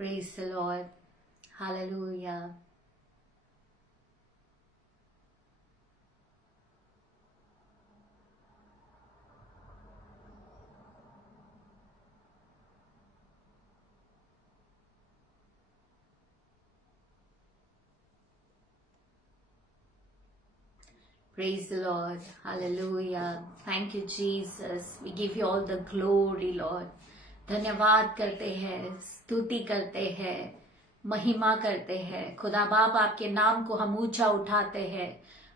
Praise the Lord. Hallelujah. Praise the Lord. Hallelujah. Thank you, Jesus. We give you all the glory, Lord. धन्यवाद करते हैं, स्तुति करते हैं, महिमा करते हैं। खुदा बाप, आपके नाम को हम ऊंचा उठाते हैं,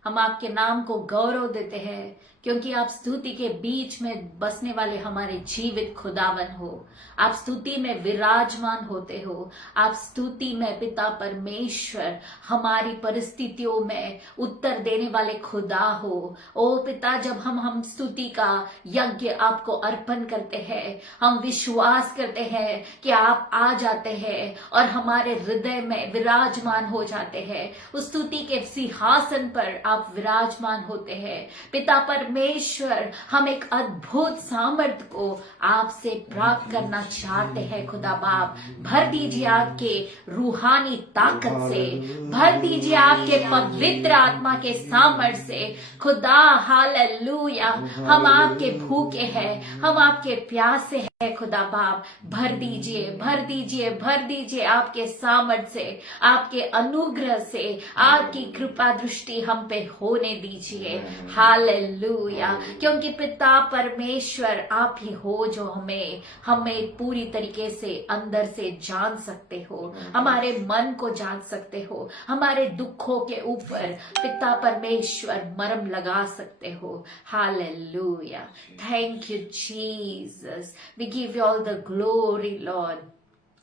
हम आपके नाम को गौरव देते हैं, क्योंकि आप स्तुति के बीच में बसने वाले हमारे जीवित खुदावन हो। आप स्तुति में विराजमान होते हो। आप स्तुति में पिता परमेश्वर हमारी परिस्थितियों में उत्तर देने वाले खुदा हो। ओ पिता, जब हम स्तुति का यज्ञ आपको अर्पण करते हैं, हम विश्वास करते हैं कि आप आ जाते हैं और हमारे हृदय में विराजमान हो जाते हैं। उस स्तुति के सिंहासन पर आप विराजमान होते हैं। पिता परमेश्वर, हम एक अद्भुत सामर्थ्य को आपसे प्राप्त करना चाहते हैं। खुदा बाप, भर दीजिए आपके रूहानी ताकत से, भर दीजिए आपके पवित्र आत्मा के सामर्थ्य से। खुदा हालेलुया, हम आपके भूखे हैं, हम आपके प्यासे हैं। खुदा बाप, भर दीजिए, भर दीजिए, भर दीजिए आपके सामर्थ्य से, आपके अनुग्रह से, आपकी कृपा दृष्टि हम पे होने दीजिए। हालेलुया, क्योंकि पिता परमेश्वर आप ही हो जो हमें पूरी तरीके से अंदर से जान सकते हो, हमारे मन को जान सकते हो, हमारे दुखों के ऊपर पिता परमेश्वर मरहम लगा सकते हो। Hallelujah, thank you Jesus, we give you all the glory Lord.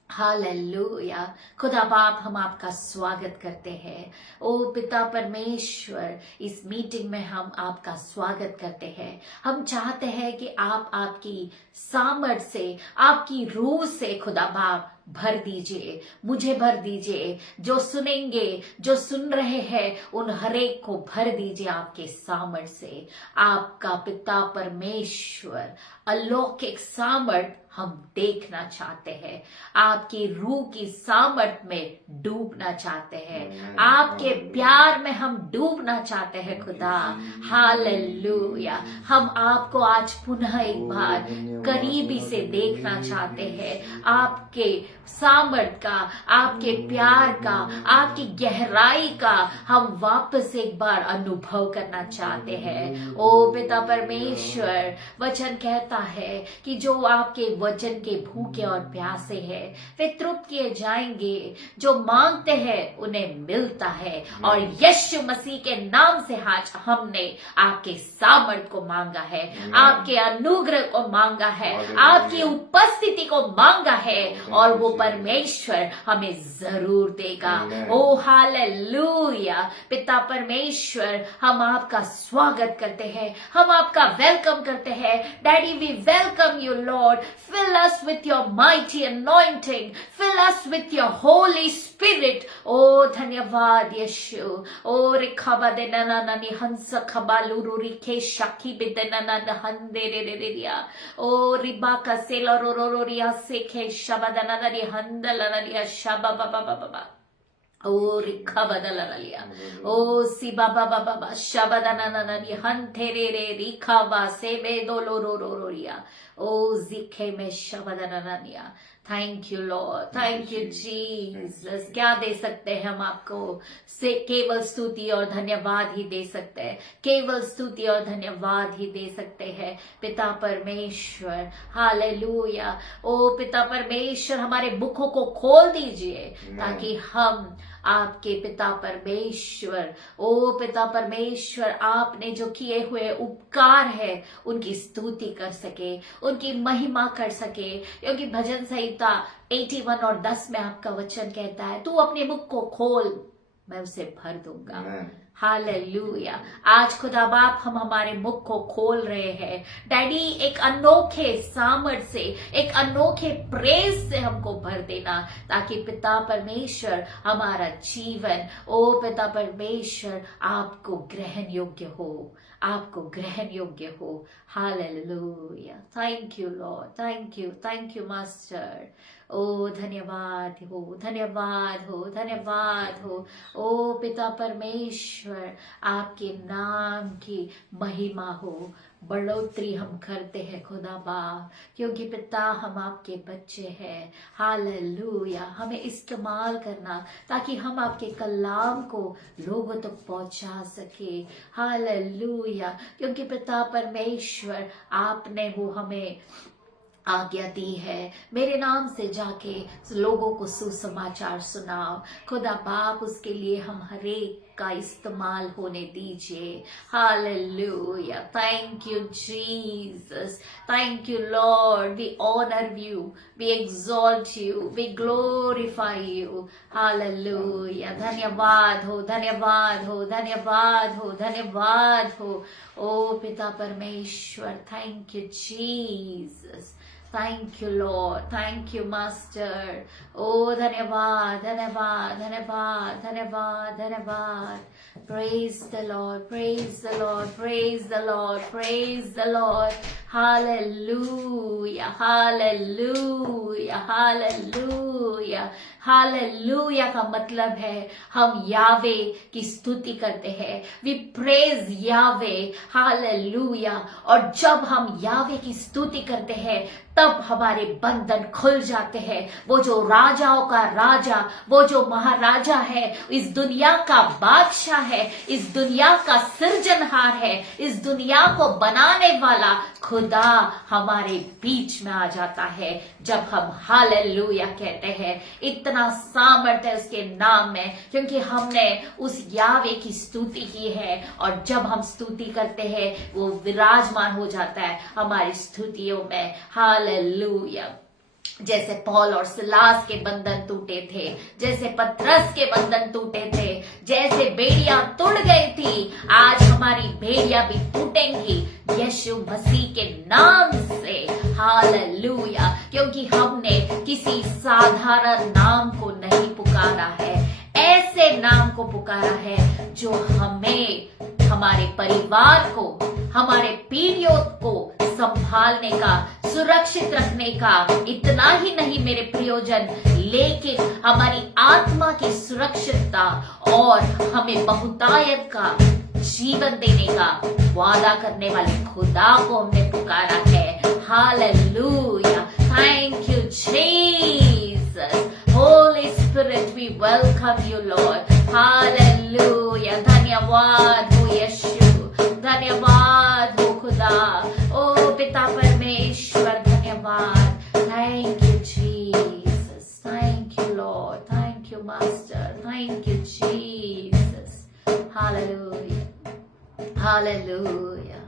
Hallelujah, खुदा बाप, हम आपका स्वागत करते हैं। ओ पिता परमेश्वर, इस मीटिंग में हम आपका स्वागत करते हैं। हम चाहते हैं कि आप आपकी सामर्थ से, आपकी रूह से खुदा बाप भर दीजिए, मुझे भर दीजिए, जो सुनेंगे, जो सुन रहे हैं, उन हरेक को भर दीजिए आपके सामर्थ से। आपका पिता परमेश्वर अलौकिक सामर्थ हम देखना चाहते हैं। आपकी रूह की सामर्थ में डूबना चाहते हैं, आपके प्यार में हम डूबना चाहते हैं खुदा। हालेलुया, हम आपको आज पुनः एक बार करीबी से देखना चाहते हैं। आपके सामर्थ का, आपके प्यार का, आपकी गहराई का हम वापस एक बार अनुभव करना चाहते हैं। ओ पिता परमेश्वर, वचन कहता है कि जो आपके वचन के भूखे और प्यासे हैं वे तृप्त किए जाएंगे, जो मांगते हैं उन्हें मिलता है। और यीशु मसीह के नाम से आज हमने आपके सामर्थ को मांगा है, आपके अनुग्रह को मांगा है, आपकी उपस्थिति को मांगा है, और वो परमेश्वर हमें जरूर देगा। ओ हालेलुया, पिता परमेश्वर, हम आपका स्वागत करते हैं, हम आपका वेलकम करते हैं। Daddy, we welcome you Lord, fill us with your mighty anointing, fill us with your holy spirit। ओ धन्यवाद यीशु। ओ रिखाबा दे नना नि हंस खबालुरु रिखे शाखी बिदे नना हंदे रे रे रिया। ओ रिबा का सेलो रो रो रो रिया सेखे शबदना रि हंदला रिया शबा बाबा बाबा। ओ रिखा बदला लिया। ओ सी बाबा बाबा बा शबदना ननी हंथे रे रे रिखा बा सेबे दो लो रो रो रो रिया। ओ जिखे में शबदना निया। Thank you Lord, thank you Jesus. क्या दे सकते हैं हम आपको? से केवल स्तुति और धन्यवाद ही दे सकते हैं, केवल स्तुति और धन्यवाद ही दे सकते हैं पिता परमेश्वर। हालेलुया। ओ पिता परमेश्वर, हमारे मुखों को खोल दीजिए ताकि हम आपके पिता परमेश्वर, ओ पिता परमेश्वर, आपने जो किए हुए उपकार है उनकी स्तुति कर सके, उनकी महिमा कर सके। क्योंकि भजन संहिता 81 और 10 में आपका वचन कहता है, तू अपने मुख को खोल, मैं उसे भर दूंगा। हालेलुया। आज खुदा बाप हम हमारे मुख को खोल रहे हैं डैडी, एक अनोखे सामर्थ से, एक अनोखे प्रेज से हमको भर देना, ताकि पिता परमेश्वर हमारा जीवन, ओ पिता परमेश्वर, आपको ग्रहण योग्य हो, आपको ग्रहण योग्य हो। Hallelujah. Thank you Lord, thank you master. ओ धन्यवाद हो, धन्यवाद हो, धन्यवाद हो। ओ पिता परमेश्वर, आपके नाम की महिमा हो, बढ़ोतरी हम करते हैं खुदा बाप, क्योंकि पिता हम आपके बच्चे हैं। हालेलुया। हमें इस्तेमाल करना ताकि हम आपके कलाम को लोगों तक पहुंचा सके। हालेलुया। क्योंकि पिता परमेश्वर, आपने वो हमें आज्ञा दी है, मेरे नाम से जाके लोगों को सुसमाचार सुनाओ। खुदा बाप, उसके लिए हम हरेक का इस्तेमाल होने दीजिए। Hallelujah. Thank you Jesus, thank you Lord. We honour you, we exalt you, we glorify you. Hallelujah. धन्यवाद हो, धन्यवाद हो, धन्यवाद हो, धन्यवाद हो। ओ पिता परमेश्वर, thank you Jesus, thank you Lord, thank you master. ओ धन्यवाद, धन्यवाद, धन्यवाद, धन्यवाद, धन्यवाद। Praise the Lord, praise the Lord, praise the Lord, praise the Lord. Hallelujah, hallelujah, hallelujah, hallelujah का मतलब है हम यावे की स्तुति करते हैं। We praise यावे, hallelujah। और जब हम यावे की स्तुति करते हैं तब हमारे बंधन खुल जाते हैं। वो जो राजाओं का राजा, वो जो महाराजा है, इस दुनिया का बादशाह है, इस दुनिया का सृजनहार है, इस दुनिया को बनाने वाला खुदा हमारे बीच में आ जाता है जब हम हालेलुया कहते हैं। इतना सामर्थ्य है उसके नाम में, क्योंकि हमने उस यावे की स्तुति की है, और जब हम स्तुति करते हैं वो विराजमान हो जाता है हमारी स्तुतियों में। हालेलुया। जैसे पौल और सिलास के बंधन टूटे थे, जैसे पतरस के बंधन टूटे थे, जैसे बेड़ियां टूट गई थी, आज हमारी बेड़ियां भी टूटेंगी यीशु मसीह के नाम से। हालेलुया। क्योंकि हमने किसी साधारण नाम को नहीं पुकारा है, ऐसे नाम को पुकारा है जो हमें, हमारे परिवार को, हमारे पीढ़ियों को संभालने का, सुरक्षित रखने का, इतना ही नहीं मेरे प्रियोजन, लेकिन हमारी आत्मा की सुरक्षितता और हमें बहुतायत का जीवन देने का वादा करने वाले खुदा को हमने पुकारा है। Hallelujah. Thank you Jesus. Holy spirit, we welcome you Lord. Hallelujah. धन्यवाद हो यीशु, धन्यवाद हो खुदा। ओ पिता परमेश्वर, धन्यवाद। Thank you Jesus, thank you Lord, thank you master, thank you Jesus. Hallelujah, hallelujah.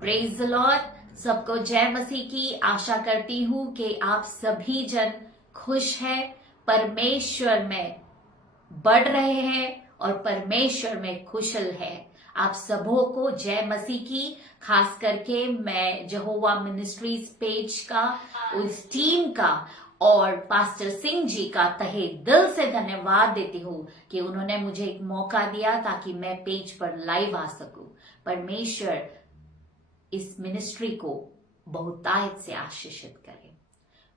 Praise the Lord. सबको जय मसीह की। आशा करती हूं कि आप सभी जन खुश हैं, परमेश्वर में बढ़ रहे हैं और परमेश्वर में कुशल है। आप सबों को जय मसीह की। खास करके मैं यहोवा मिनिस्ट्रीज पेज का, उस टीम का और पास्टर सिंह जी का तहे दिल से धन्यवाद देती हूँ कि उन्होंने मुझे एक मौका दिया ताकि मैं पेज पर लाइव आ सकूं। परमेश्वर इस मिनिस्ट्री को बहुतायत से आशीषित करे।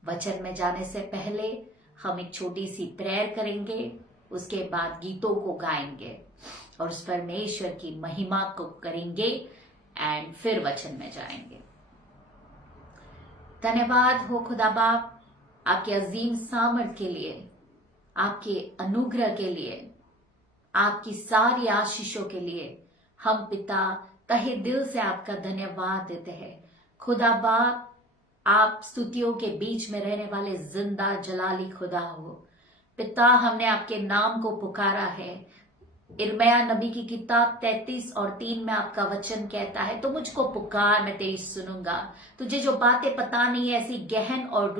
वचन में जाने से पहले हम एक छोटी सी प्रेयर करेंगे, उसके बाद गीतों को गाएंगे और उस परमेश्वर की महिमा को करेंगे एंड फिर वचन में जाएंगे। धन्यवाद हो खुदा बाप, आपके अजीम सामर्थ के लिए, आपके अनुग्रह के लिए, आपकी सारी आशीषों के लिए हम पिता तहे दिल से आपका धन्यवाद देते हैं। खुदा बाप, आप स्तुतियों के बीच में रहने वाले जिंदा जलाली खुदा हो। पिता, हमने आपके नाम को पुकारा है। इर्मिया नबी की किताब 33 और 3 में आपका वचन कहता है, तो मुझको पुकार, मैं तेरी सुनूंगा। तुझे जो बातें पता नहीं है, ऐसी गहन और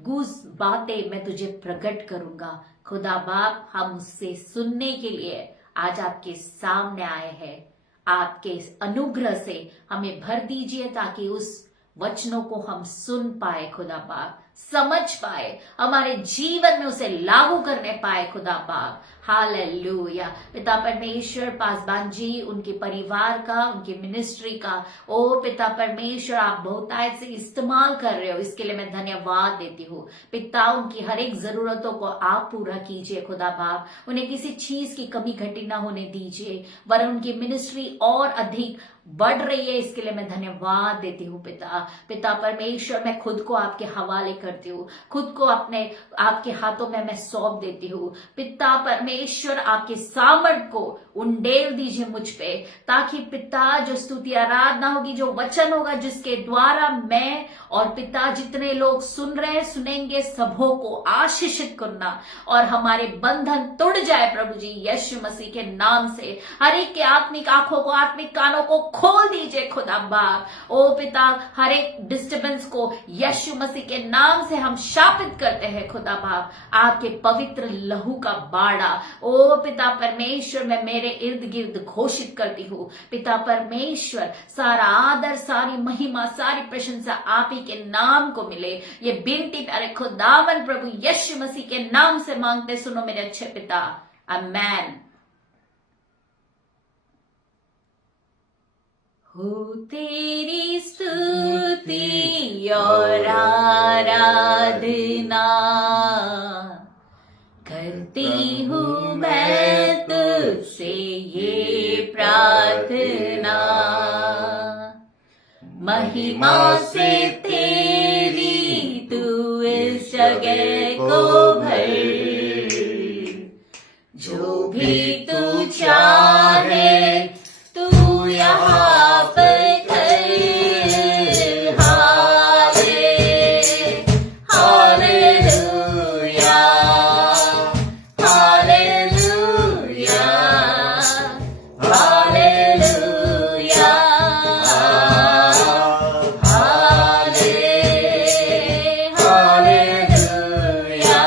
गूस बातें मैं तुझे प्रकट करूंगा। खुदा बाप, हम उससे सुनने के लिए आज आपके सामने आए हैं। आपके इस अनुग्रह से हमें भर दीजिए ताकि उस वचनों को हम सुन पाए खुदा बाप, समझ पाए, हमारे जीवन में उसे लागू करने पाए खुदा बाप। हालेलुया। पिता परमेश्वर, पासवान जी, उनके परिवार का, उनकी मिनिस्ट्री का, ओ पिता परमेश्वर, आप बहुतायत से इस्तेमाल कर रहे हो, इसके लिए मैं धन्यवाद देती हूँ। पिता, उनकी हर एक जरूरतों को आप पूरा कीजिए खुदा बाप, उन्हें किसी चीज की कमी घटी ना होने दीजिए, वरन उनकी मिनिस्ट्री और अधिक बढ़ रही है, इसके लिए मैं धन्यवाद देती हूँ पिता। पिता परमेश्वर, मैं खुद को आपके हवाले करती हूँ, खुद को अपने आपके हाथों में मैं सौंप देती हूँ। पिता परमेश्वर, आपके सामर्थ को उंडेल दीजिए मुझ पे, ताकि पिता जो स्तुति आराधना होगी, जो वचन होगा, जिसके द्वारा मैं और पिता जितने लोग सुन रहे सुनेंगे, सबों को आशीषित करना और हमारे बंधन तोड़ जाए प्रभु जी, यीशु मसीह के नाम से। हर एक के आत्मिक आंखों को, आत्मिक कानों को खोल दीजिए खुदा बाप। ओ पिता, हर एक डिस्टर्बेंस को यीशु मसीह के नाम से हम शापित करते हैं खुदा बाप, आपके पवित्र लहू का बाड़ा। ओ पिता परमेश्वर, मैं मेरे इर्द गिर्द घोषित करती हूँ पिता परमेश्वर, सारा आदर, सारी महिमा, सारी प्रशंसा आप ही के नाम को मिले। ये बिनती प्यारे खुदावन प्रभु यीशु मसीह के नाम से मांगते, सुनो मेरे अच्छे पिता, आमेन। हो तेरी स्तुति और आराधना करती हूँ मैं तुझसे ये प्रार्थना, महिमा से तेरी तू इस जगह को भर, जो भी तू चाहे तू यहाँ पर कर। Hallelujah, hallelujah, hallelujah, hallelujah.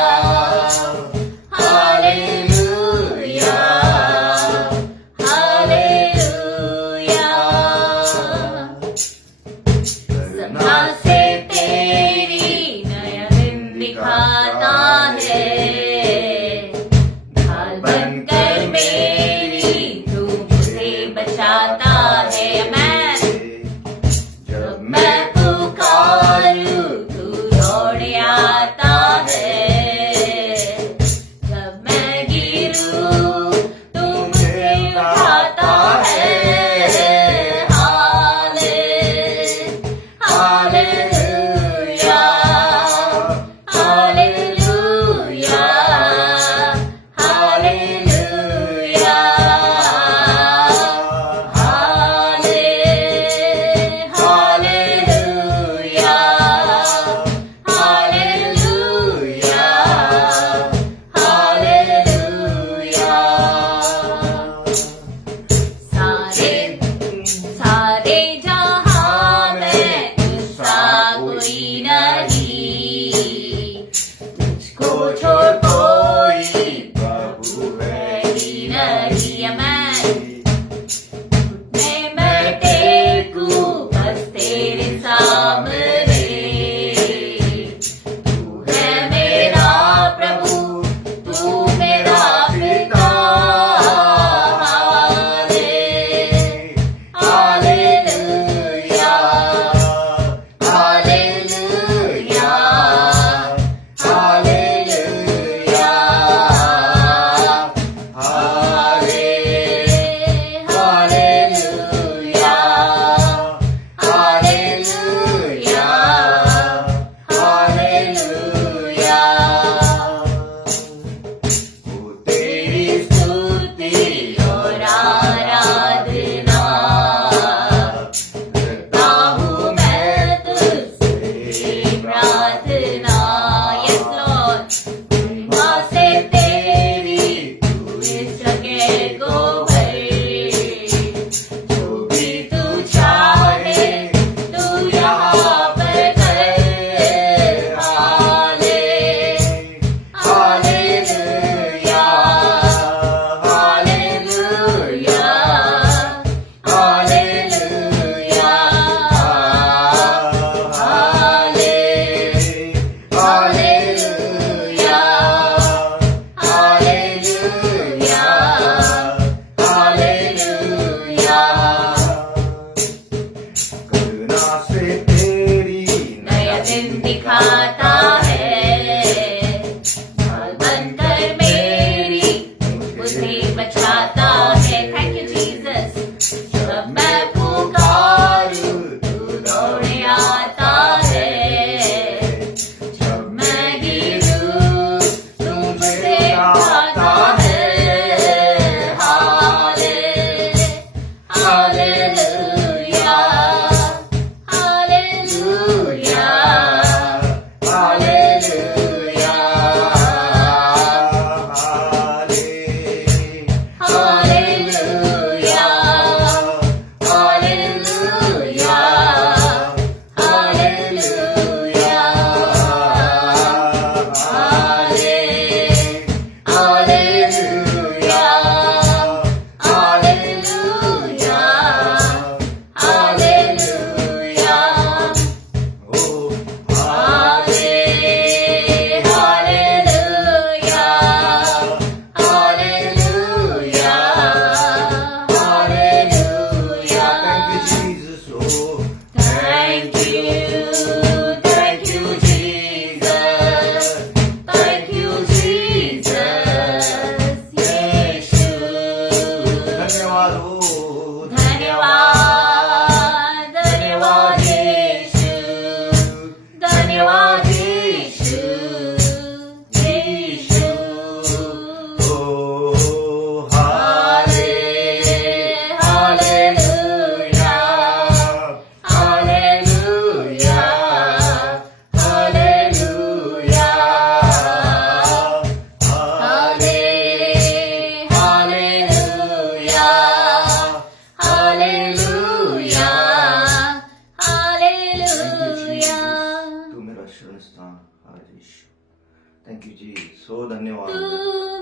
सो धन्यवाद। तू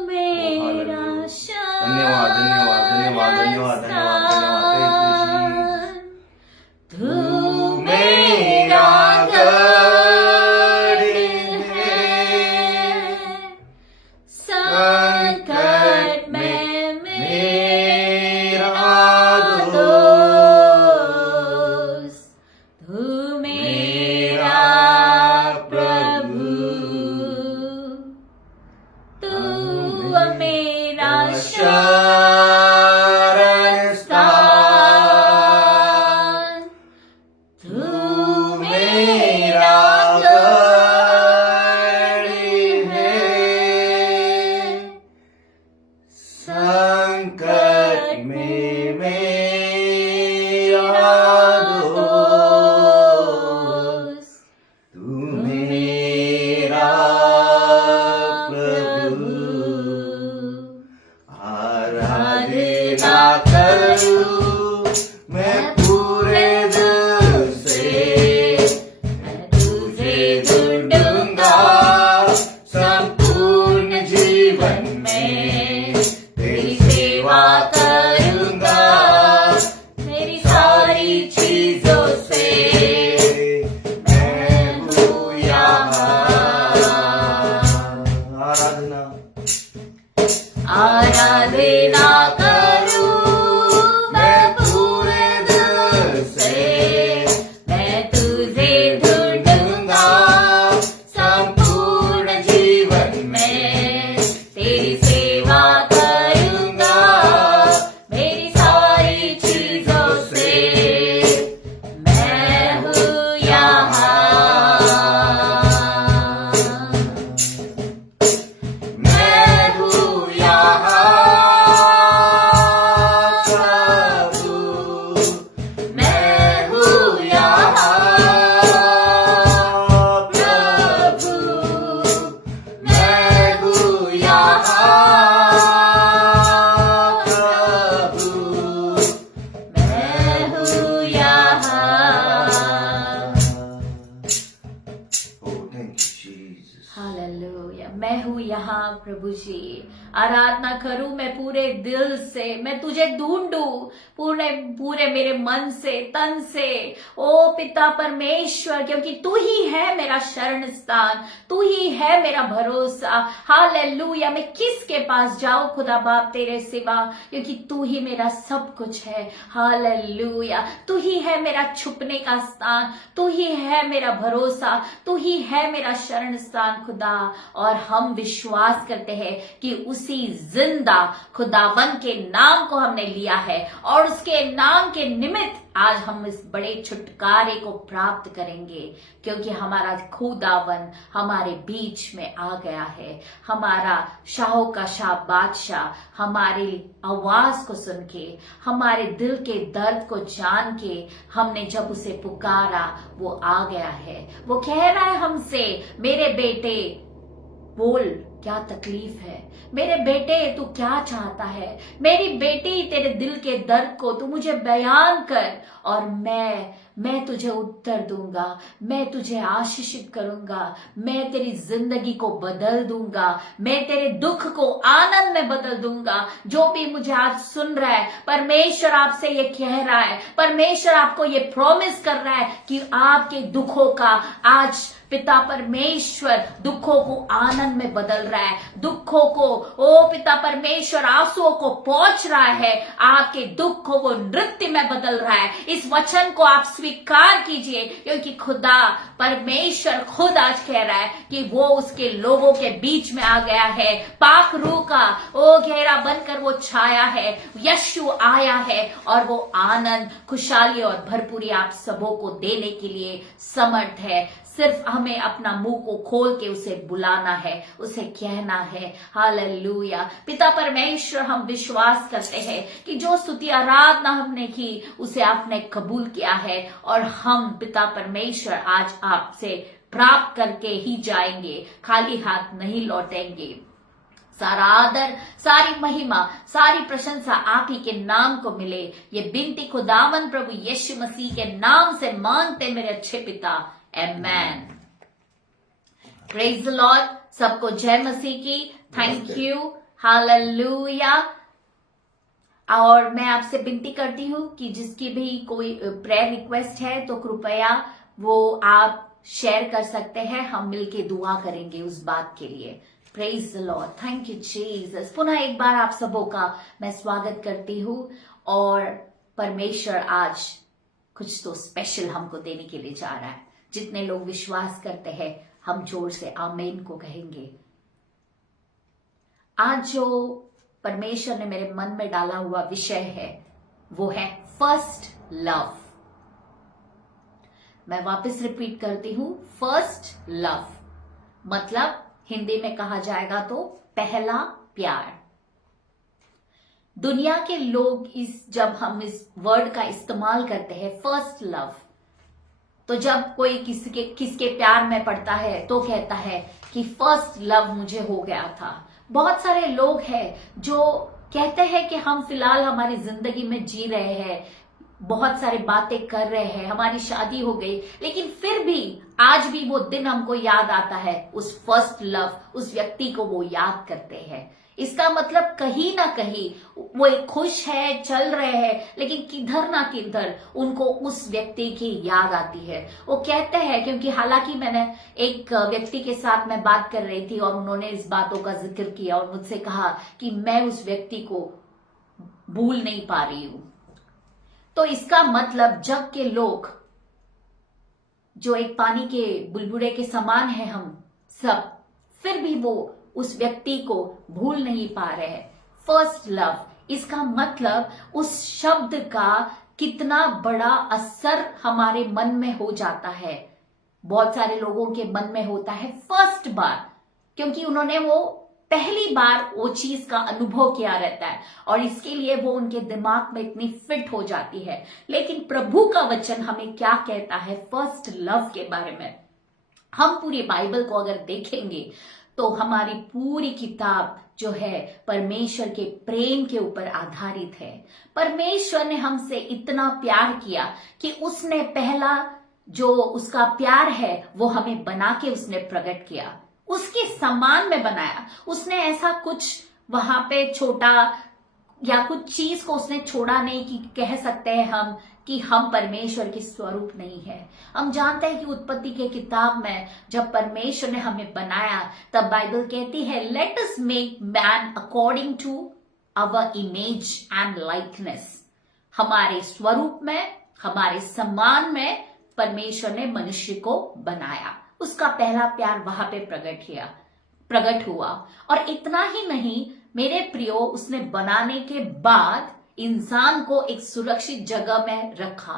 मेरा धन्यवाद धन्यवाद धन्यवाद धन्यवाद धन्यवाद धन्यवाद। तू मेरा गढ़ है, संकट में मेरा दोस्त। तू मेरा प्रभु, तू मेरा शरण स्थान। तू मेरा गढ़ है, संकट में मेरा दोस्त। तू मेरा प्रभु। आराधना करूं मैं पूरे दिल से, मैं तुझे ढूंढूंगा संपूर्ण जीवन में। तेरी सेवा करूंगा मेरी सारी चीजों से। मैं हूँ यहाँ। आराधना आराधना करूं मैं पूरे दिल से, मैं तुझे ढूंढूंगा संपूर्ण जीवन में। तेरी सेवा करूंगा मेरी सारी चीजों से। मैं हूँ यहाँ, मैं हूँ यहाँ प्रभु। मैं हूँ यहाँ प्रभु। मैं हूँ यहाँ प्रभु। मैं हूँ यहाँ। Oh, thank you, Jesus. Hallelujah. मैं हूँ यहाँ प्रभु जी। आराधना करूं मैं पूरे दिल से, मैं तुझे ढूंढूं पूरे पूरे मेरे मन से, तन से। ओ पिता परमेश्वर, क्योंकि तू ही है मेरा शरण स्थान, तू ही है मेरा भरोसा। हालेलुया। मैं किसके पास जाऊं खुदा बाप तेरे सिवा, क्योंकि तू ही मेरा सब कुछ है। हालेलुया। तू ही है मेरा छुपने का स्थान, तू ही है मेरा भरोसा, तू ही है मेरा शरण स्थान खुदा। और हम विश्वास करते हैं कि उसी जिंदा खुदावन के नाम को हमने लिया है और उसके नाम के निमित्त आज हम इस बड़े छुटकारे को प्राप्त करेंगे, क्योंकि हमारा खुदावन हमारे बीच में आ गया है। हमारा शाहों का शाह बादशाह हमारी आवाज को सुन के, हमारे दिल के दर्द को जान के, हमने जब उसे पुकारा वो आ गया है। वो कह रहा है हमसे, मेरे बेटे बोल क्या तकलीफ है, मेरे बेटे तू क्या चाहता है, मेरी बेटी तेरे दिल के दर्द को तू मुझे बयान कर और मैं तुझे उत्तर दूंगा, मैं तुझे आशीषित करूंगा, मैं तेरी जिंदगी को बदल दूंगा, मैं तेरे दुख को आनंद में बदल दूंगा। जो भी मुझे आज सुन रहा है, परमेश्वर आपसे ये कह रहा है, परमेश्वर आपको ये प्रॉमिस कर रहा है कि आपके दुखों का आज पिता परमेश्वर दुखों को आनंद में बदल रहा है। दुखों को ओ पिता परमेश्वर आंसुओं को पहुंच रहा है, आपके दुख को वो नृत्य में बदल रहा है। इस वचन को आप स्वीकार कीजिए, क्योंकि खुदा परमेश्वर खुद आज कह रहा है कि वो उसके लोगों के बीच में आ गया है। पाक रूह का ओ घेरा बनकर वो छाया है, यीशु आया है और वो आनंद, खुशहाली और भरपूरी आप सबों को देने के लिए समर्थ है। सिर्फ हमें अपना मुंह को खोल के उसे बुलाना है, उसे कहना है। हालेलुया। पिता परमेश्वर, हम विश्वास करते हैं कि जो स्तुति आराधना हमने की उसे आपने कबूल किया है और हम पिता परमेश्वर आज आपसे प्राप्त करके ही जाएंगे, खाली हाथ नहीं लौटेंगे। सारा आदर, सारी महिमा, सारी प्रशंसा आप ही के नाम को मिले। ये बिनती खुदावन प्रभु यीशु मसीह के नाम से मांगते मेरे अच्छे पिता, आमेन। Praise the Lord. सबको जय मसीह की। थैंक नमस्ते। यू। हालेलुया। और मैं आपसे विनती करती हूँ कि जिसकी भी कोई प्रेयर रिक्वेस्ट है तो कृपया वो आप शेयर कर सकते हैं, हम मिलके दुआ करेंगे उस बात के लिए। Praise the Lord. Thank you Jesus. पुनः एक बार आप सबों का मैं स्वागत करती हूँ और परमेश्वर आज कुछ तो स्पेशल हमको देने के लिए जा रहा है। जितने लोग विश्वास करते हैं हम जोर से आमीन को कहेंगे। आज जो परमेश्वर ने मेरे मन में डाला हुआ विषय है वो है फर्स्ट लव। मैं वापस रिपीट करती हूं, फर्स्ट लव मतलब हिंदी में कहा जाएगा तो पहला प्यार। दुनिया के लोग जब हम इस वर्ड का इस्तेमाल करते हैं फर्स्ट लव, तो जब कोई किसके प्यार में पड़ता है तो कहता है कि फर्स्ट लव मुझे हो गया था। बहुत सारे लोग हैं जो कहते हैं कि हम फिलहाल हमारी जिंदगी में जी रहे हैं, बहुत सारी बातें कर रहे हैं, हमारी शादी हो गई, लेकिन फिर भी आज भी वो दिन हमको याद आता है, उस फर्स्ट लव, उस व्यक्ति को वो याद करते हैं। इसका मतलब कहीं ना कहीं वो एक खुश है, चल रहे हैं, लेकिन किधर ना किधर उनको उस व्यक्ति की याद आती है। वो कहते हैं, क्योंकि हालांकि मैंने एक व्यक्ति के साथ मैं बात कर रही थी और उन्होंने इस बातों का जिक्र किया और मुझसे कहा कि मैं उस व्यक्ति को भूल नहीं पा रही हूं। तो इसका मतलब जग के लोग जो एक पानी के बुलबुले के समान है हम सब, फिर भी वो उस व्यक्ति को भूल नहीं पा रहे हैं। फर्स्ट लव, इसका मतलब उस शब्द का कितना बड़ा असर हमारे मन में हो जाता है। बहुत सारे लोगों के मन में होता है फर्स्ट बार, क्योंकि उन्होंने वो पहली बार वो चीज का अनुभव किया रहता है और इसके लिए वो उनके दिमाग में इतनी फिट हो जाती है। लेकिन प्रभु का वचन हमें क्या कहता है फर्स्ट लव के बारे में? हम पूरी बाइबल को अगर देखेंगे तो हमारी पूरी किताब जो है परमेश्वर के प्रेम के ऊपर आधारित है। परमेश्वर ने हमसे इतना प्यार किया कि उसने पहला जो उसका प्यार है वो हमें बना के उसने प्रकट किया, उसके समान में बनाया। उसने ऐसा कुछ वहां पे छोटा या कुछ चीज को उसने छोड़ा नहीं कि कह सकते हैं हम कि हम परमेश्वर के स्वरूप नहीं है। हम जानते हैं कि उत्पत्ति के किताब में जब परमेश्वर ने हमें बनाया तब बाइबल कहती है let us make man according to our image and likeness. हमारे स्वरूप में, हमारे समान में परमेश्वर ने मनुष्य को बनाया। उसका पहला प्यार वहां पे प्रकट हुआ। और इतना ही नहीं मेरे प्रियो, उसने बनाने के बाद इंसान को एक सुरक्षित जगह में रखा,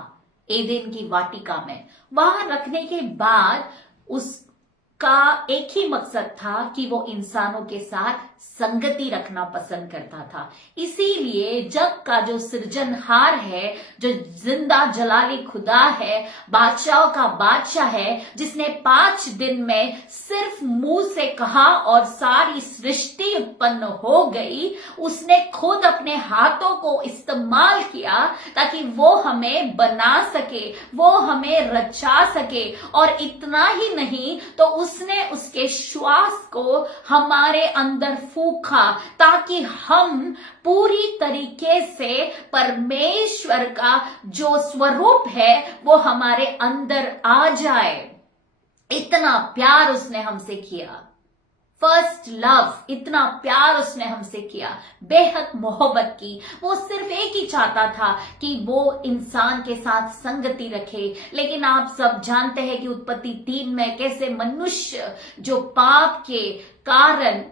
एदेन की वाटिका में। वहां रखने के बाद उसका एक ही मकसद था कि वो इंसानों के साथ संगति रखना पसंद करता था। इसीलिए जग का जो सृजनहार है, जो जिंदा जलाली खुदा है, बादशाहों का बादशाह है, जिसने 5 दिन में सिर्फ मुंह से कहा और सारी सृष्टि उत्पन्न हो गई, उसने खुद अपने हाथों को इस्तेमाल किया ताकि वो हमें बना सके, वो हमें रचा सके। और इतना ही नहीं तो उसने उसके श्वास को हमारे अंदर फूंका ताकि हम पूरी तरीके से परमेश्वर का जो स्वरूप है वो हमारे अंदर आ जाए। इतना प्यार उसने हमसे किया। फर्स्ट लव, इतना प्यार उसने हमसे किया, बेहद मोहब्बत की। वो सिर्फ एक ही चाहता था कि वो इंसान के साथ संगति रखे। लेकिन आप सब जानते हैं कि उत्पत्ति 3 में कैसे मनुष्य जो पाप के कारण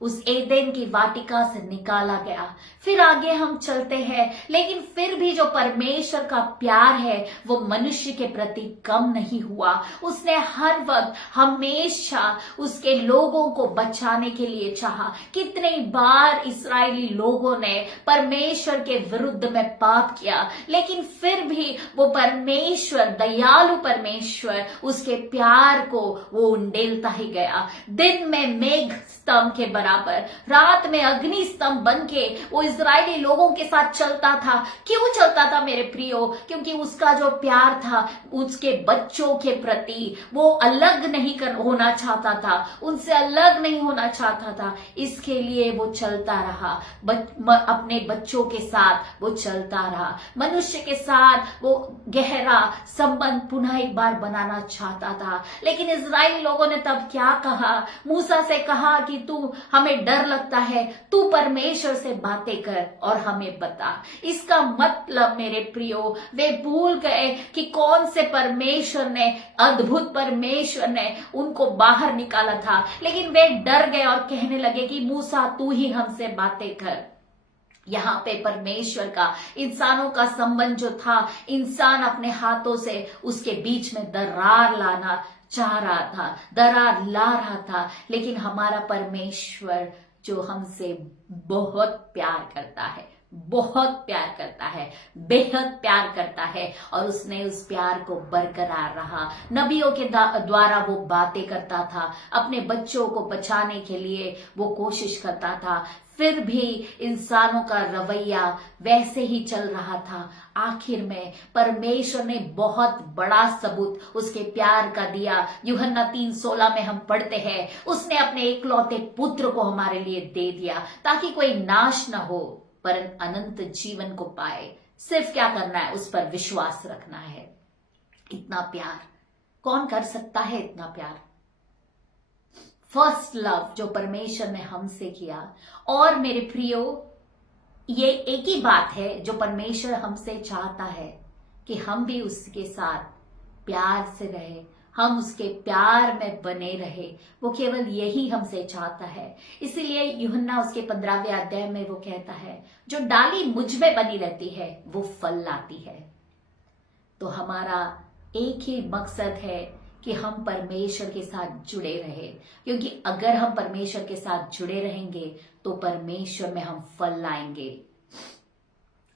उस एदेन की वाटिका से निकाला गया। फिर आगे हम चलते हैं, लेकिन फिर भी जो परमेश्वर का प्यार है वो मनुष्य के प्रति कम नहीं हुआ। उसने हर वक्त हमेशा उसके लोगों को बचाने के लिए चाहा। कितने बार इस्राएली लोगों ने परमेश्वर के विरुद्ध में पाप किया, लेकिन फिर भी वो परमेश्वर, दयालु परमेश्वर, उसके प्यार को वो उंडेलता ही गया। दिन में मेघ स्तंभ के बराबर बराबर रात में अग्नि स्तंभ बन के वो इजरायली लोगों के साथ चलता था। क्यों चलता था मेरे प्रियो? क्योंकि उसका जो प्यार था उसके बच्चों के प्रति, वो अलग नहीं होना चाहता था, उनसे अलग नहीं होना चाहता था। इसके लिए वो चलता रहा, अपने बच्चों के साथ वो चलता रहा, मनुष्य के साथ वो गहरा संबंध पुनः एक बार बनाना चाहता था। लेकिन इजराइली लोगों ने तब क्या कहा? मूसा से कहा कि तू, हमें डर लगता है, तू परमेश्वर से बातें कर और हमें बता। इसका मतलब मेरे प्रियो, वे भूल गए कि कौन से परमेश्वर ने, अद्भुत परमेश्वर ने उनको बाहर निकाला था। लेकिन वे डर गए और कहने लगे कि मूसा तू ही हमसे बातें कर। यहाँ पे परमेश्वर का इंसानों का संबंध जो था, इंसान अपने हाथों से उसके बीच में दरार लाना चाह रहा था, दरार ला रहा था। लेकिन हमारा परमेश्वर जो हमसे बहुत प्यार करता है, बहुत प्यार करता है, बेहद प्यार करता है, और उसने उस प्यार को बरकरार रहा। नबियों के द्वारा वो बातें करता था, अपने बच्चों को बचाने के लिए वो कोशिश करता था, फिर भी इंसानों का रवैया वैसे ही चल रहा था। आखिर में परमेश्वर ने बहुत बड़ा सबूत उसके प्यार का दिया। यूहन्ना 3:16 में हम पढ़ते हैं, उसने अपने एकलौते पुत्र को हमारे लिए दे दिया ताकि कोई नाश न हो पर अनंत जीवन को पाए। सिर्फ क्या करना है? उस पर विश्वास रखना है। इतना प्यार कौन कर सकता है? इतना प्यार, फर्स्ट लव जो परमेश्वर ने हमसे किया। और मेरे प्रियो, ये एक ही बात है जो परमेश्वर हमसे चाहता है कि हम भी उसके साथ प्यार से रहे, हम उसके प्यार में बने रहे। वो केवल यही हमसे चाहता है। इसीलिए यूहन्ना उसके 15वें अध्याय में वो कहता है, जो डाली मुझ में बनी रहती है वो फल लाती है। तो हमारा एक ही मकसद है कि हम परमेश्वर के साथ जुड़े रहे, क्योंकि अगर हम परमेश्वर के साथ जुड़े रहेंगे तो परमेश्वर में हम फल लाएंगे,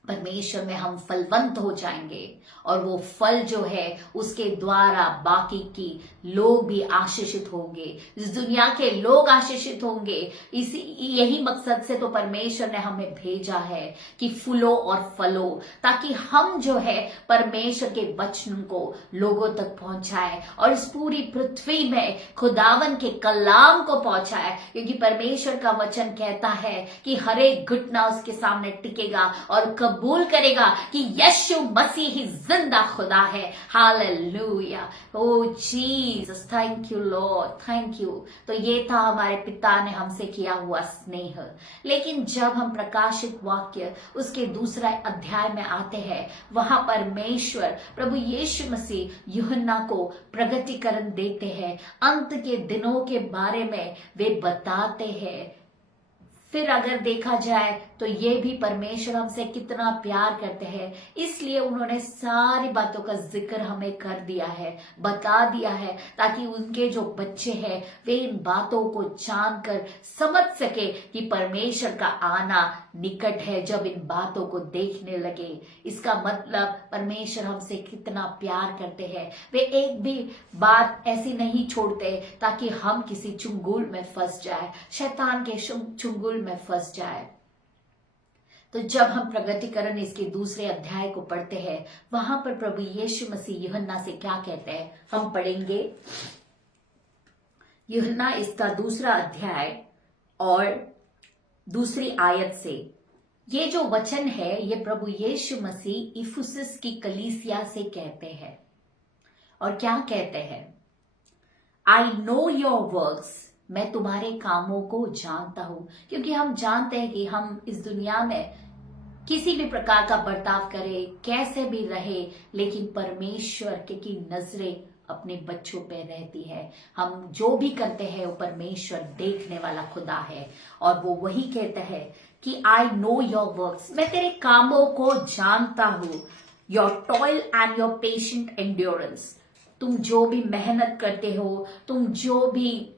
परमेश्वर में हम फलवंत हो जाएंगे, और वो फल जो है उसके द्वारा बाकी की लोग भी आशीषित होंगे, इस दुनिया के लोग आशीषित होंगे। इसी यही मकसद से तो परमेश्वर ने हमें भेजा है कि फूलो और फलो, ताकि हम जो है परमेश्वर के वचन को लोगों तक पहुंचाए और इस पूरी पृथ्वी में खुदावन के कलाम को पहुंचाए। क्योंकि परमेश्वर का वचन कहता है कि हर एक घुटना उसके सामने टिकेगा और कबूल करेगा कि यीशु मसीह ही जिंदा खुदा है। Hallelujah, O Jesus, thank you Lord, thank you. तो ये था हमारे पिता ने हमसे किया हुआ स्नेह। लेकिन जब हम प्रकाशित वाक्य उसके दूसरा अध्याय में आते हैं, वहां परमेश्वर प्रभु यीशु मसीह यूहन्ना को प्रगटीकरण देते हैं, अंत के दिनों के बारे में वे बताते हैं। फिर अगर देखा जाए तो ये भी परमेश्वर हमसे कितना प्यार करते हैं, इसलिए उन्होंने सारी बातों का जिक्र हमें कर दिया है, बता दिया है, ताकि उनके जो बच्चे हैं वे इन बातों को जानकर समझ सके कि परमेश्वर का आना निकट है। जब इन बातों को देखने लगे, इसका मतलब परमेश्वर हमसे कितना प्यार करते हैं। वे एक भी बात ऐसी नहीं छोड़ते ताकि हम किसी चुंगुल में फंस जाए, शैतान के चुंगुल में फंस जाए। तो जब हम प्रगटीकरण इसके दूसरे अध्याय को पढ़ते हैं, वहां पर प्रभु यीशु मसीह यूहन्ना से क्या कहते हैं, हम पढ़ेंगे। यूहन्ना इसका दूसरा अध्याय और दूसरी आयत से, ये जो वचन है ये प्रभु यीशु मसीह इफुसस की कलीसिया से कहते हैं। और क्या कहते हैं? आई नो योर वर्क्स, मैं तुम्हारे कामों को जानता हूं। क्योंकि हम जानते हैं कि हम इस दुनिया में किसी भी प्रकार का बर्ताव करें, कैसे भी रहे, लेकिन परमेश्वर की नजरें अपने बच्चों पे रहती है। हम जो भी करते हैं वो परमेश्वर देखने वाला खुदा है। और वो वही कहता है कि आई नो योर वर्क्स, मैं तेरे कामों को जानता हूं, your toil and your patient endurance, तुम जो भी मेहनत करते हो, तुम जो भी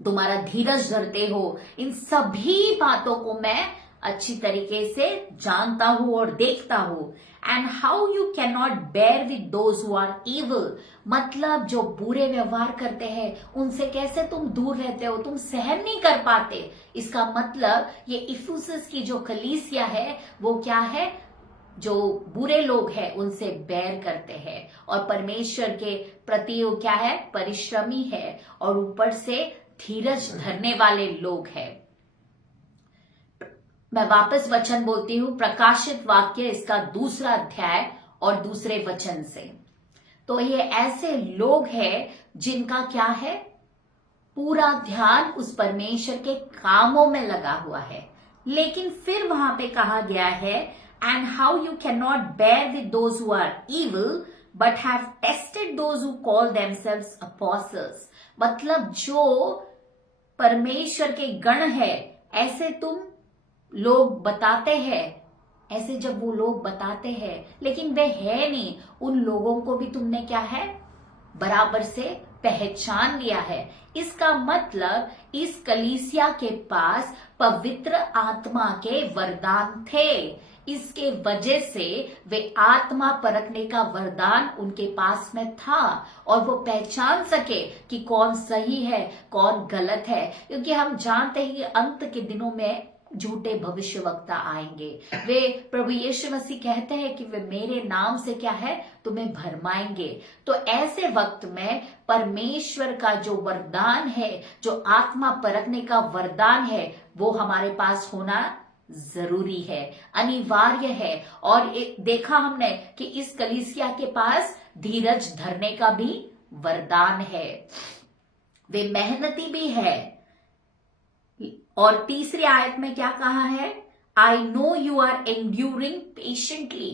तुम्हारा धीरज धरते हो, इन सभी बातों को मैं अच्छी तरीके से जानता हूं और देखता हूं। And how you cannot bear with those who are evil, मतलब जो बुरे व्यवहार करते हैं उनसे कैसे तुम दूर रहते हो, तुम सहन नहीं कर पाते। इसका मतलब ये इफिसस की जो कलीसिया है वो क्या है, जो बुरे लोग हैं उनसे बैर करते हैं और परमेश्वर के प्रति वो क्या है, परिश्रमी है और ऊपर से धीरज धरने वाले लोग हैं। मैं वापस वचन बोलती हूं, प्रकाशित वाक्य इसका 2 अध्याय और 2 वचन से। तो ये ऐसे लोग हैं जिनका क्या है, पूरा ध्यान उस परमेश्वर के कामों में लगा हुआ है। लेकिन फिर वहां पे कहा गया है, and how you cannot bear with those who are evil but have tested those who call themselves apostles, मतलब जो परमेश्वर के गण है ऐसे तुम लोग बताते हैं, ऐसे जब वो लोग बताते हैं लेकिन वे है नहीं, उन लोगों को भी तुमने क्या है, बराबर से पहचान लिया है। इसका मतलब इस कलीसिया के पास पवित्र आत्मा के वरदान थे, इसके वजह से वे आत्मा परखने का वरदान उनके पास में था और वो पहचान सके कि कौन सही है कौन गलत है, क्योंकि हम जानते हैं कि अंत के दिनों में झूठे भविष्यवक्ता आएंगे। वे प्रभु यीशु मसीह कहते हैं कि वे मेरे नाम से क्या है, तुम्हें भरमाएंगे। तो ऐसे वक्त में परमेश्वर का जो वरदान है, जो आत्मा परखने का वरदान है, वो हमारे पास होना जरूरी है, अनिवार्य है। और देखा हमने कि इस कलीसिया के पास धीरज धरने का भी वरदान है, वे मेहनती भी है। और 3 आयत में क्या कहा है, I know you are enduring patiently,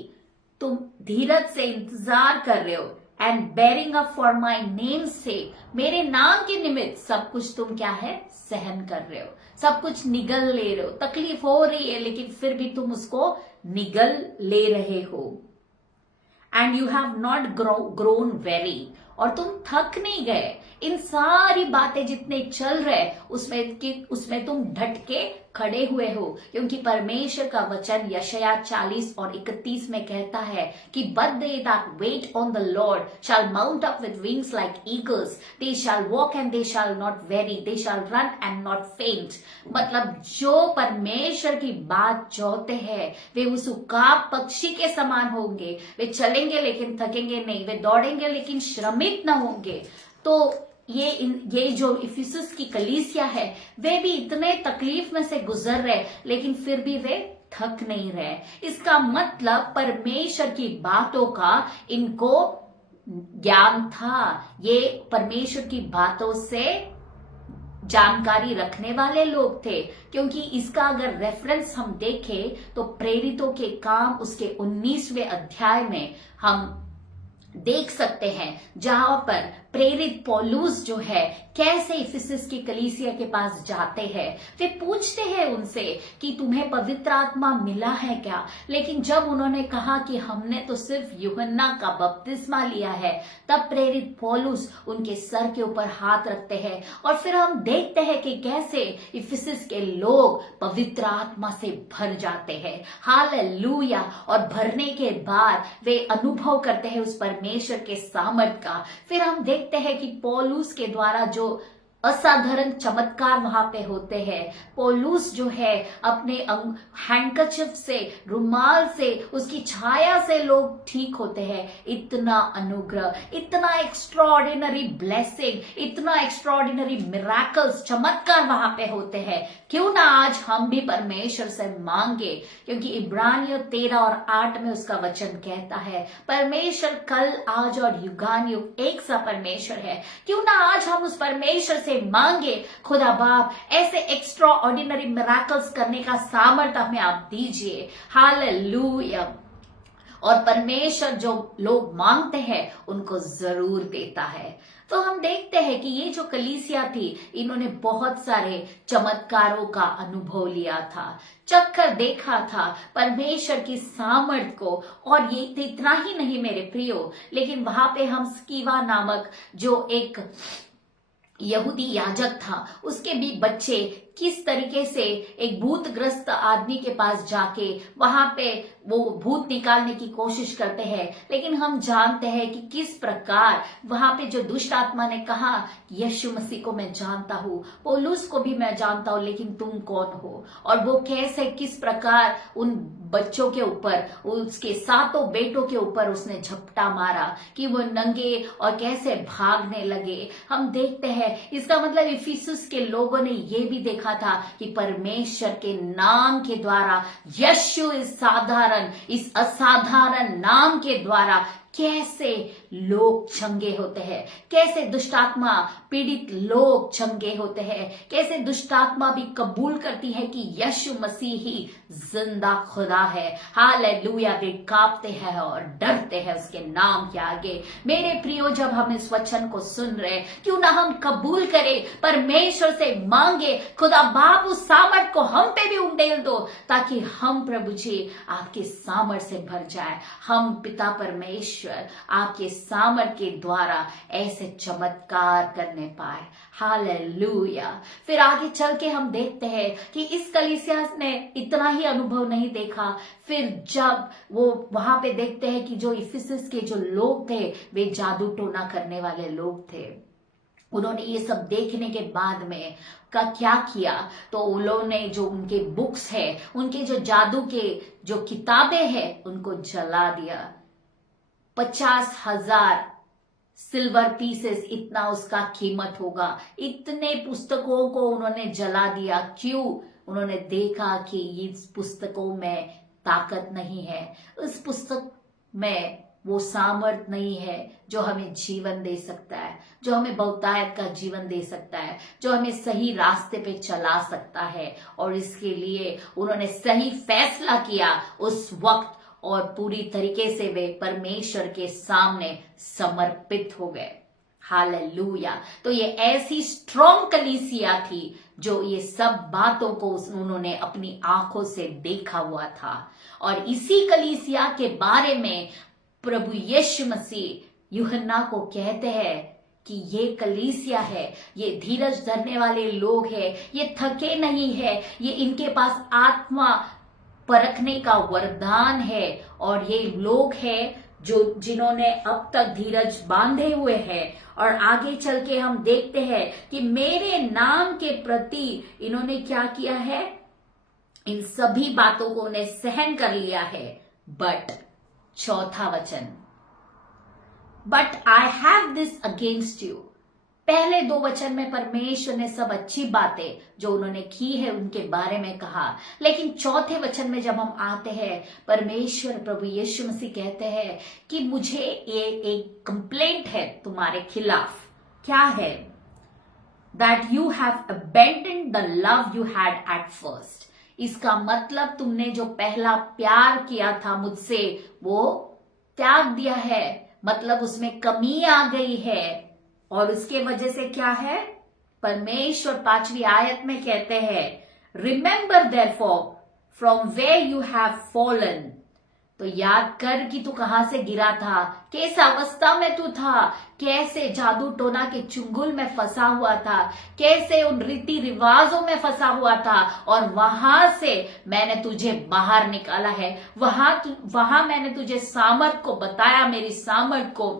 तुम धीरज से इंतजार कर रहे हो, and bearing up for my name sake, मेरे नाम के निमित्त सब कुछ तुम क्या है, सहन कर रहे हो, सब कुछ निगल ले रहे हो, तकलीफ हो रही है लेकिन फिर भी तुम उसको निगल ले रहे हो। And you have not grown very, और तुम थक नहीं गए। इन सारी बातें जितने चल रहे उसमें तुम डट के खड़े हुए हो, क्योंकि परमेश्वर का वचन यशायाह 40 और 31 में कहता है कि but they that wait on the Lord shall mount up with wings like eagles, they shall walk and they shall not weary, they shall run and not faint. मतलब जो परमेश्वर की बात चाहते हैं वे उस उकाब पक्षी के समान होंगे, वे चलेंगे लेकिन थकेंगे नहीं, वे दौड़ेंगे लेकिन श्रमित न होंगे। तो ये जो इफिसस की कलीसिया है वे भी इतने तकलीफ में से गुजर रहे लेकिन फिर भी वे थक नहीं रहे। इसका मतलब परमेश्वर की बातों का इनको ज्ञान था, ये परमेश्वर की बातों से जानकारी रखने वाले लोग थे। क्योंकि इसका अगर रेफरेंस हम देखें तो प्रेरितों के काम उसके 19वें अध्याय में हम देख सकते हैं, जहां पर प्रेरित पौलुस जो है कैसे इफिसस की कलीसिया के पास जाते हैं। वे पूछते हैं उनसे कि तुम्हें पवित्र आत्मा मिला है क्या, लेकिन जब उन्होंने कहा कि हमने तो सिर्फ यूहन्ना का बपतिस्मा लिया है, तब प्रेरित पौलुस उनके सर के ऊपर हाथ रखते हैं और फिर हम देखते हैं कि कैसे इफिसस के लोग पवित्र आत्मा से भर जाते हैं। हालेलुया। और भरने के बाद वे अनुभव करते हैं उस परमेश्वर के सामर्थ का। फिर हम देखते हैं कि पौलुस के द्वारा जो असाधारण चमत्कार वहां पे होते हैं, पौलुस जो है अपने हैंडकरचिफ से, रुमाल से, उसकी छाया से लोग ठीक होते हैं। इतना अनुग्रह, इतना एक्स्ट्राऑर्डिनरी ब्लेसिंग, इतना एक्स्ट्राऑर्डिनरी मिरेकल्स, चमत्कार वहां पे होते हैं। क्यों ना आज हम भी परमेश्वर से मांगे, क्योंकि इब्रानियों 13 और 8 में उसका वचन कहता है परमेश्वर कल, आज और युगानुयुग एक सा परमेश्वर है। क्यों ना आज हम उस परमेश्वर से मांगे, खुदा बाप ऐसे एक्स्ट्रा ऑर्डिनरी मिरेकल्स करने का सामर्थ्य हमें आप दीजिए। हालेलुया। और परमेश्वर जो लोग मांगते हैं उनको जरूर देता है। तो हम देखते हैं कि ये जो कलीसिया थी इन्होंने बहुत सारे चमत्कारों का अनुभव लिया था, चक्कर देखा था परमेश्वर की सामर्थ को। और ये इतना ही नहीं मेरे प्रियो, लेकिन वहां पे हम स्कीवा नामक जो एक यहूदी याजक था, उसके भी बच्चे किस तरीके से एक भूतग्रस्त आदमी के पास जाके वहां पे वो भूत निकालने की कोशिश करते हैं, लेकिन हम जानते हैं कि किस प्रकार वहां पे जो दुष्ट आत्मा ने कहा, यीशु मसीह को मैं जानता हूं, पौलुस को भी मैं जानता हूं, लेकिन तुम कौन हो? और वो कैसे किस प्रकार उन बच्चों के ऊपर, उसके 7 बेटों के ऊपर उसने झपटा मारा कि वो नंगे और कैसे भागने लगे। हम देखते हैं इसका मतलब इफिसुस के लोगों ने ये भी देखा था कि परमेश्वर के नाम के द्वारा, यीशु इस असाधारण नाम के द्वारा कैसे लोग चंगे होते हैं, कैसे दुष्टात्मा पीड़ित लोग चंगे होते हैं, कैसे दुष्टात्मा भी कबूल करती है कि यीशु मसीह ही जिंदा खुदा है। हालेलुया। वे कांपते हैं और डरते हैं उसके नाम के आगे। मेरे प्रियो, जब हम इस वचन को सुन रहे, क्यों ना हम कबूल करें, परमेश्वर से मांगे, खुदा बाप उस सामर्थ को हम पे भी उंडेल दो, ताकि हम प्रभु जी आपके सामर्थ से भर जाए। हम पिता परमेश्वर आपके सामर्थ के द्वारा ऐसे चमत्कार करने पाए। हालेलुया। फिर आगे चल के हम देखते हैं कि इस कलीसिया ने इतना ही अनुभव नहीं देखा। फिर जब वो वहां पे देखते हैं कि जो इफिसस के जो लोग थे वे जादू टोना करने वाले लोग थे, उन्होंने ये सब देखने के बाद में का क्या किया, तो उन्होंने जो उनके बुक्स है, उनके जो जादू के जो किताबें हैं, उनको जला दिया। 50,000 सिल्वर पीसेस, इतना उसका कीमत होगा। इतने पुस्तकों को उन्होंने जला दिया। क्यों? उन्होंने देखा कि इस पुस्तकों में ताकत नहीं है, इस पुस्तक में वो सामर्थ नहीं है जो हमें जीवन दे सकता है, जो हमें बहुतायत का जीवन दे सकता है, जो हमें सही रास्ते पे चला सकता है। और इसके लिए उन्होंने सही फैसला किया उस वक्त, और पूरी तरीके से वे परमेश्वर के सामने समर्पित हो गए। हालेलुया। तो ये ऐसी स्ट्रॉन्ग कलीसिया थी जो ये सब बातों को उन्होंने अपनी आंखों से देखा हुआ था। और इसी कलीसिया के बारे में प्रभु यीशु मसीह यूहन्ना को कहते हैं कि ये कलीसिया है, ये धीरज धरने वाले लोग हैं, ये थके नहीं है, ये इनके पास आत्मा परखने का वरदान है, और ये लोग हैं जो जिन्होंने अब तक धीरज बांधे हुए हैं। और आगे चल के हम देखते हैं कि मेरे नाम के प्रति इन्होंने क्या किया है, इन सभी बातों को उन्हें सहन कर लिया है। बट 4था वचन, but I have this against you. पहले 2 वचन में परमेश्वर ने सब अच्छी बातें जो उन्होंने की है उनके बारे में कहा, लेकिन 4थे वचन में जब हम आते हैं, परमेश्वर प्रभु यीशु मसीह कहते हैं कि मुझे ये एक कंप्लेंट है तुम्हारे खिलाफ। क्या है? That you have abandoned the love you had at first. इसका मतलब तुमने जो पहला प्यार किया था मुझसे, वो त्याग दिया है, मतलब उसमें कमी आ गई है। और उसके वजह से क्या है? परमेश्वर 5वीं आयत में कहते हैं, remember therefore from where you have fallen. तो याद कर कि तू कहां से गिरा था, किस अवस्था में तू था, कैसे जादू टोना के चुंगल में फंसा हुआ था, कैसे उन रीति रिवाजों में फंसा हुआ था, और वहां से मैंने तुझे बाहर निकाला है। वहां मैंने तुझे सामर्थ को बताया, मेरी सामर्थ को,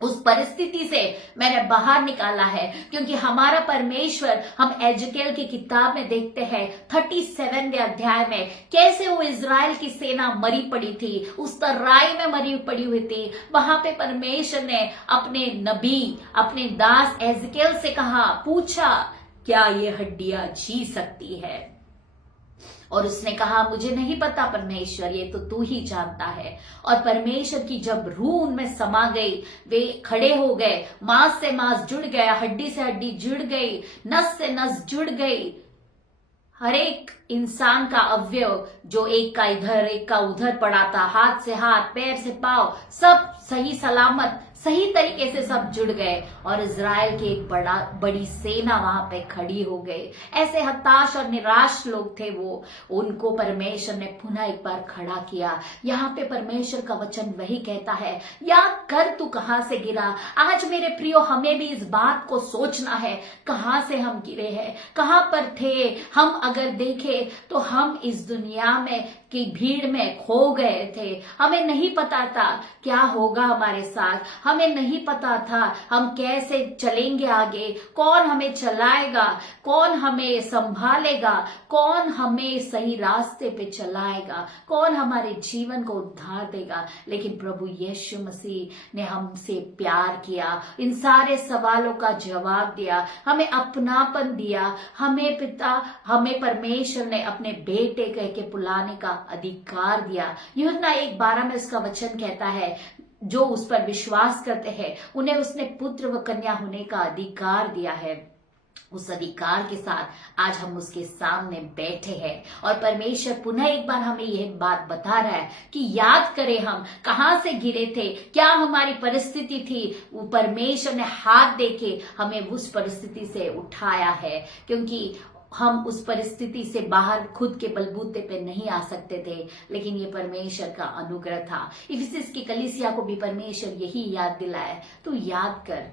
उस परिस्थिति से मैंने बाहर निकाला है। क्योंकि हमारा परमेश्वर, हम एजकेल की किताब में देखते हैं 37वें अध्याय में, कैसे वो इज़राइल की सेना मरी पड़ी थी, उस तराई में मरी पड़ी हुई थी। वहां पे परमेश्वर ने अपने नबी, अपने दास एजकेल से कहा, पूछा, क्या ये हड्डियां जी सकती है? और उसने कहा, मुझे नहीं पता परमेश्वर, ये तो तू ही जानता है। और परमेश्वर की जब रूह उनमें समा गई, वे खड़े हो गए, मांस से मांस जुड़ गया, हड्डी से हड्डी जुड़ गई, नस से नस जुड़ गई। हर एक इंसान का अवयव जो एक का इधर एक का उधर पड़ा था, हाथ से हाथ, पैर से पांव, सब सही सलामत सही तरीके से सब जुड़ गए और इज़राइल की एक बड़ी सेना वहां पे खड़ी हो गई। ऐसे हताश और निराश लोग थे वो, उनको परमेश्वर ने पुनः एक बार खड़ा किया। यहाँ पे परमेश्वर का वचन वही कहता है, याद कर तू कहां से गिरा। आज मेरे प्रियो, हमें भी इस बात को सोचना है, कहां से हम गिरे हैं, कहां पर थे हम। अगर देखें तो हम इस दुनिया में की भीड़ में खो गए थे। हमें नहीं पता था क्या होगा हमारे साथ, हमें नहीं पता था हम कैसे चलेंगे आगे, कौन हमें चलाएगा, कौन हमें संभालेगा, कौन हमें सही रास्ते पे चलाएगा, कौन हमारे जीवन को उद्धार देगा। लेकिन प्रभु यीशु मसीह ने हमसे प्यार किया, इन सारे सवालों का जवाब दिया, हमें अपनापन दिया, हमें परमेश्वर ने अपने बेटे कह के बुलाने का अधिकार दिया। यूहन्ना 1:12 में उसका वचन कहता है, जो उस पर विश्वास करते हैं उन्हें उसने पुत्र व कन्या होने का अधिकार दिया है। उस अधिकार के साथ आज हम उसके सामने बैठे हैं और परमेश्वर पुनः एक बार हमें यह बात बता रहा है कि याद करें हम कहां से गिरे थे, क्या हमारी परिस्थिति थी। वो परमेश्वर ने हाथ देके हमें उस परिस्थिति से उठाया है, क्योंकि हम उस परिस्थिति से बाहर खुद के बलबूते पे नहीं आ सकते थे, लेकिन ये परमेश्वर का अनुग्रह था। इफिसुस की कलीसिया को भी परमेश्वर यही याद दिलाया, तू याद कर।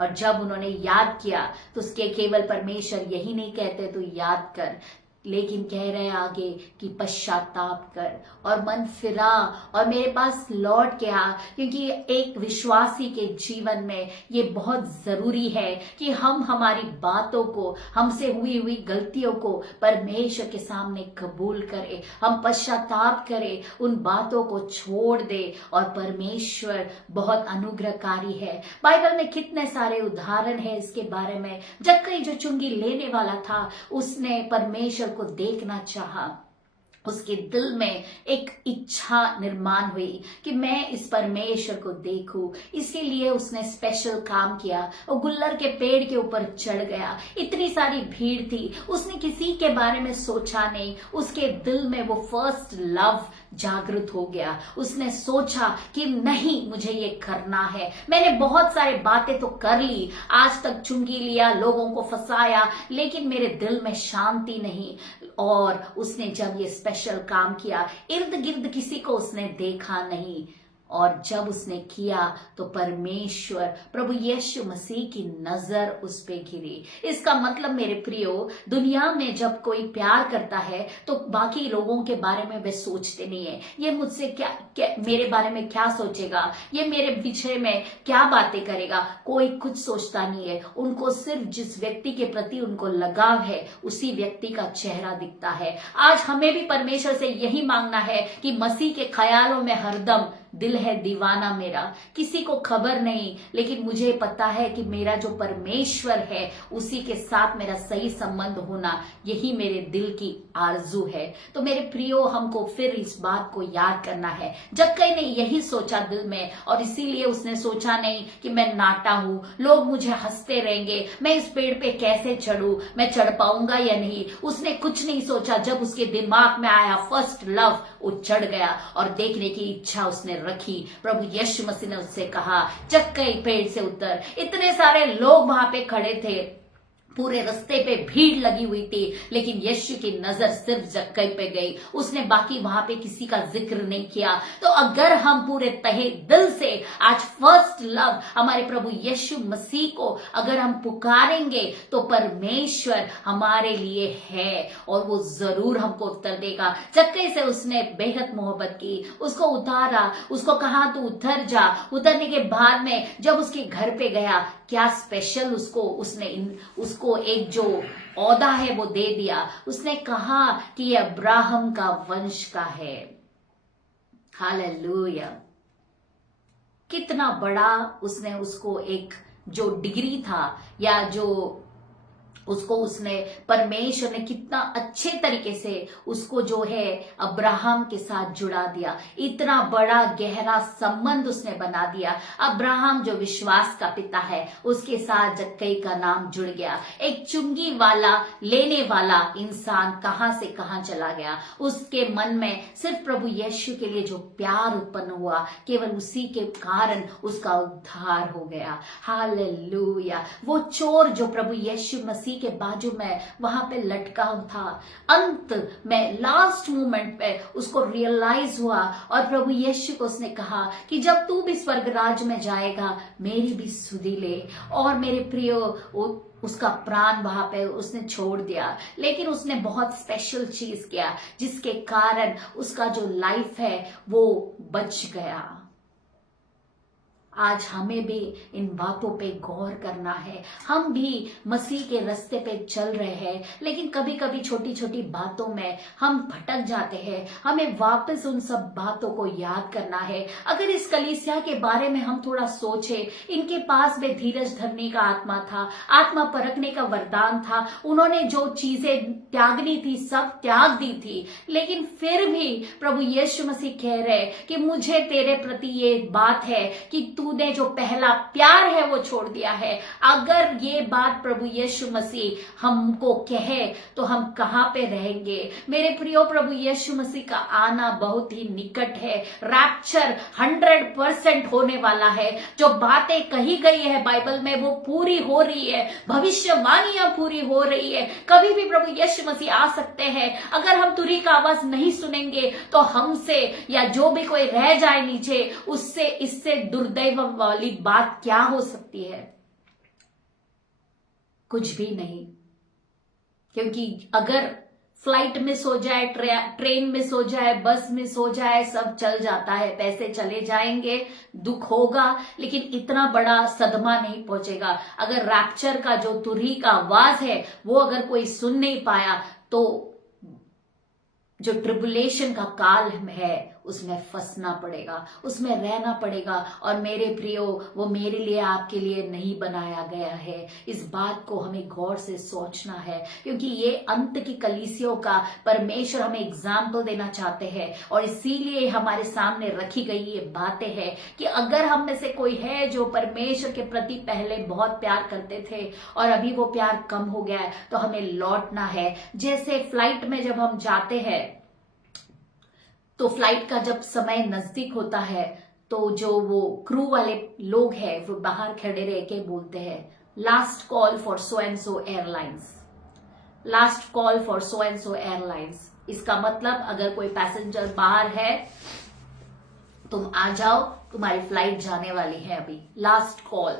और जब उन्होंने याद किया तो उसके केवल परमेश्वर यही नहीं कहते तू याद कर, लेकिन कह रहे आगे कि पश्चाताप कर और मन फिरा और मेरे पास लौट के आ। क्योंकि एक विश्वासी के जीवन में ये बहुत जरूरी है कि हम हमारी बातों को, हमसे हुई गलतियों को परमेश्वर के सामने कबूल करें, हम पश्चाताप करें, उन बातों को छोड़ दे। और परमेश्वर बहुत अनुग्रहकारी है। बाइबल में कितने सारे उदाहरण है इसके बारे में। जक्कई जो चुंगी लेने वाला था, उसने परमेश्वर को देखना चाहा, उसके दिल में एक इच्छा निर्माण हुई कि मैं इस परमेश्वर को देखूं। इसके लिए उसने स्पेशल काम किया और गुल्लर के पेड़ के ऊपर चढ़ गया। इतनी सारी भीड़ थी, उसने किसी के बारे में सोचा नहीं। उसके दिल में वो फर्स्ट लव जागृत हो गया। उसने सोचा कि नहीं, मुझे ये करना है। मैंने बहुत सारी बातें तो कर ली, आज तक चुंगी लिया, लोगों को फंसाया, लेकिन मेरे दिल में शांति नहीं। और उसने जब ये स्पेशल काम किया, इर्द गिर्द किसी को उसने देखा नहीं, और जब उसने किया तो परमेश्वर प्रभु यीशु मसीह की नजर उस पे गिरी। इसका मतलब मेरे प्रियो, दुनिया में जब कोई प्यार करता है तो बाकी लोगों के बारे में वे सोचते नहीं है, ये मुझसे क्या मेरे बारे में क्या सोचेगा, ये मेरे विषय में क्या बातें करेगा। कोई कुछ सोचता नहीं है। उनको सिर्फ जिस व्यक्ति के प्रति उनको लगाव है, उसी व्यक्ति का चेहरा दिखता है। आज हमें भी परमेश्वर से यही मांगना है कि मसीह के ख्यालों में हरदम दिल है दीवाना मेरा, किसी को खबर नहीं, लेकिन मुझे पता है कि मेरा जो परमेश्वर है उसी के साथ मेरा सही संबंध होना, यही मेरे दिल की आरजू है। तो मेरे प्रियो, हमको फिर इस बात को याद करना है। जक्कई ने यही सोचा दिल में, और इसीलिए उसने सोचा नहीं कि मैं नाटा हूं, लोग मुझे हंसते रहेंगे, मैं इस पेड़ पे कैसे चढ़ूं, मैं चढ़ पाऊंगा या नहीं। उसने कुछ नहीं सोचा। जब उसके दिमाग में आया फर्स्ट लव, वो चढ़ गया और देखने की इच्छा उसने रखी। प्रभु यीशु मसीह ने उससे कहा, जक्कई पेड़ से उतर। इतने सारे लोग वहां पे खड़े थे, पूरे रास्ते पे भीड़ लगी हुई थी, लेकिन यीशु की नजर सिर्फ जक्कई पे गई। उसने बाकी वहां पे किसी का जिक्र नहीं किया। तो अगर हम पूरे तहे दिल से आज फर्स्ट लव हमारे प्रभु यीशु मसीह को अगर हम पुकारेंगे, तो परमेश्वर हमारे लिए है और वो जरूर हमको उत्तर देगा। जक्कई से उसने बेहद मोहब्बत की, उसको उतारा, उसको कहा तू उतर जा। उतरने के बाद में जब उसके घर पे गया, क्या स्पेशल उसको एक जो औदा है वो दे दिया। उसने कहा कि ये अब्राहम का वंश का है। हालेलुया। कितना बड़ा उसने उसको एक जो डिग्री था या जो उसको उसने परमेश्वर ने कितना अच्छे तरीके से उसको जो है अब्राहम के साथ जुड़ा दिया, इतना बड़ा गहरा संबंध उसने बना दिया। अब्राहम जो विश्वास का पिता है, उसके साथ जक्कई का नाम जुड़ गया। एक चुंगी वाला लेने वाला इंसान कहां से कहां चला गया, उसके मन में सिर्फ प्रभु यीशु के लिए जो प्यार उत्पन्न हुआ, केवल उसी के कारण उसका उद्धार हो गया। हालेलुया। वो चोर जो प्रभु यीशु मसीह के बाजू में वहां पे लटका था, अंत में लास्ट मोमेंट पे उसको रियलाइज हुआ और प्रभु यीशु को उसने कहा कि जब तू भी स्वर्ग राज में जाएगा, मेरी भी सुधि ले। और मेरे प्रियो, उसका प्राण वहां पे उसने छोड़ दिया, लेकिन उसने बहुत स्पेशल चीज किया जिसके कारण उसका जो लाइफ है वो बच गया। आज हमें भी इन बातों पे गौर करना है। हम भी मसीह के रास्ते पे चल रहे हैं, लेकिन कभी कभी छोटी छोटी बातों में हम भटक जाते हैं। हमें वापस उन सब बातों को याद करना है। अगर इस कलीसिया के बारे में हम थोड़ा सोचें, इनके पास में धीरज धरने का आत्मा था, आत्मा परखने का वरदान था, उन्होंने जो चीजें त्यागनी थी सब त्याग दी थी, लेकिन फिर भी प्रभु यीशु मसीह कह रहे कि मुझे तेरे प्रति ये बात है कि तूने जो पहला प्यार है वो छोड़ दिया है। अगर ये बात प्रभु यीशु मसीह हमको कहे तो हम कहां पे रहेंगे? मेरे प्रियो, प्रभु यीशु मसीह का आना बहुत ही निकट है। रैप्चर 100% होने वाला है। जो बातें कही गई है बाइबल में वो पूरी हो रही है, भविष्यवाणियां पूरी हो रही है। कभी भी प्रभु यीशु मसीह आ सकते हैं। अगर हम तुरही का आवाज नहीं सुनेंगे तो हमसे या जो भी कोई रह जाए नीचे, उससे इससे दुर्दैव वाली बात क्या हो सकती है? कुछ भी नहीं। क्योंकि अगर फ्लाइट मिस हो जाए, ट्रेन मिस हो जाए, बस मिस हो जाए, सब चल जाता है, पैसे चले जाएंगे, दुख होगा, लेकिन इतना बड़ा सदमा नहीं पहुंचेगा। अगर रैप्चर का जो तुरही का आवाज है वो अगर कोई सुन नहीं पाया तो जो ट्रिबुलेशन का काल है उसमें फंसना पड़ेगा, उसमें रहना पड़ेगा। और मेरे प्रियो, वो मेरे लिए आपके लिए नहीं बनाया गया है। इस बात को हमें गौर से सोचना है, क्योंकि ये अंत की कलीसियों का परमेश्वर हमें एग्जाम्पल देना चाहते हैं। और इसीलिए हमारे सामने रखी गई ये बातें हैं कि अगर हम में से कोई है जो परमेश्वर के प्रति पहले बहुत प्यार करते थे और अभी वो प्यार कम हो गया है, तो हमें लौटना है। जैसे फ्लाइट में जब हम जाते हैं तो फ्लाइट का जब समय नजदीक होता है तो जो वो क्रू वाले लोग हैं वो बाहर खड़े रह के बोलते हैं, last call for so and so airlines, last call for so and so airlines. इसका मतलब अगर कोई पैसेंजर बाहर है, तुम आ जाओ, तुम्हारी फ्लाइट जाने वाली है अभी, लास्ट कॉल।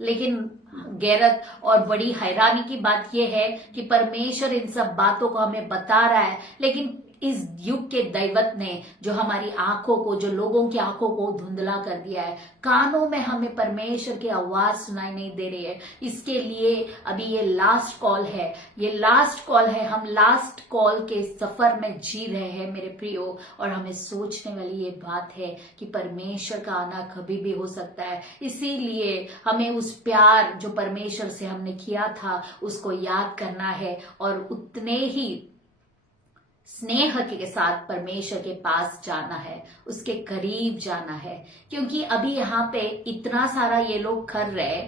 लेकिन गैरत और बड़ी हैरानी की बात यह है कि परमेश्वर इन सब बातों को हमें बता रहा है, लेकिन इस युग के दैवत ने जो हमारी आंखों को, जो लोगों की आंखों को धुंधला कर दिया है, कानों में हमें परमेश्वर की आवाज सुनाई नहीं दे रही है। इसके लिए अभी ये लास्ट कॉल है, ये लास्ट कॉल है। हम लास्ट कॉल के सफर में जी रहे हैं मेरे प्रियो, और हमें सोचने वाली ये बात है कि परमेश्वर का आना कभी भी हो सकता है। इसीलिए हमें उस प्यार जो परमेश्वर से हमने किया था उसको याद करना है और उतने ही स्नेह के साथ परमेश्वर के पास जाना है, उसके करीब जाना है। क्योंकि अभी यहाँ पे इतना सारा ये लोग कर रहे,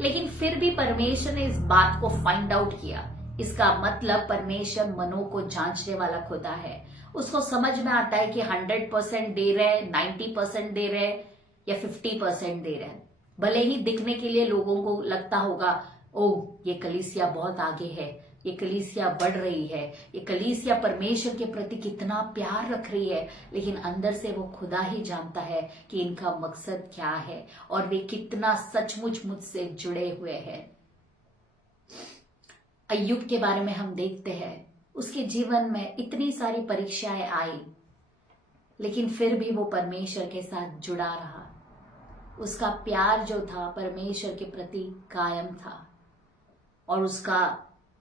लेकिन फिर भी परमेश्वर ने इस बात को फाइंड आउट किया। इसका मतलब परमेश्वर मनों को जांचने वाला खुदा है। उसको समझ में आता है कि 100% दे रहे, 90% दे रहे या 50% दे रहे। भले ही दिखने के लिए लोगों को लगता होगा, ओ ये कलीसिया बहुत आगे है, ये कलीसिया बढ़ रही है, ये कलीसिया परमेश्वर के प्रति कितना प्यार रख रही है, लेकिन अंदर से वो खुदा ही जानता है कि इनका मकसद क्या है और वे कितना सचमुच मुझसे जुड़े हुए हैं। अय्यूब के बारे में हम देखते हैं, उसके जीवन में इतनी सारी परीक्षाएं आई, लेकिन फिर भी वो परमेश्वर के साथ जुड़ा रहा। उसका प्यार जो था परमेश्वर के प्रति कायम था, और उसका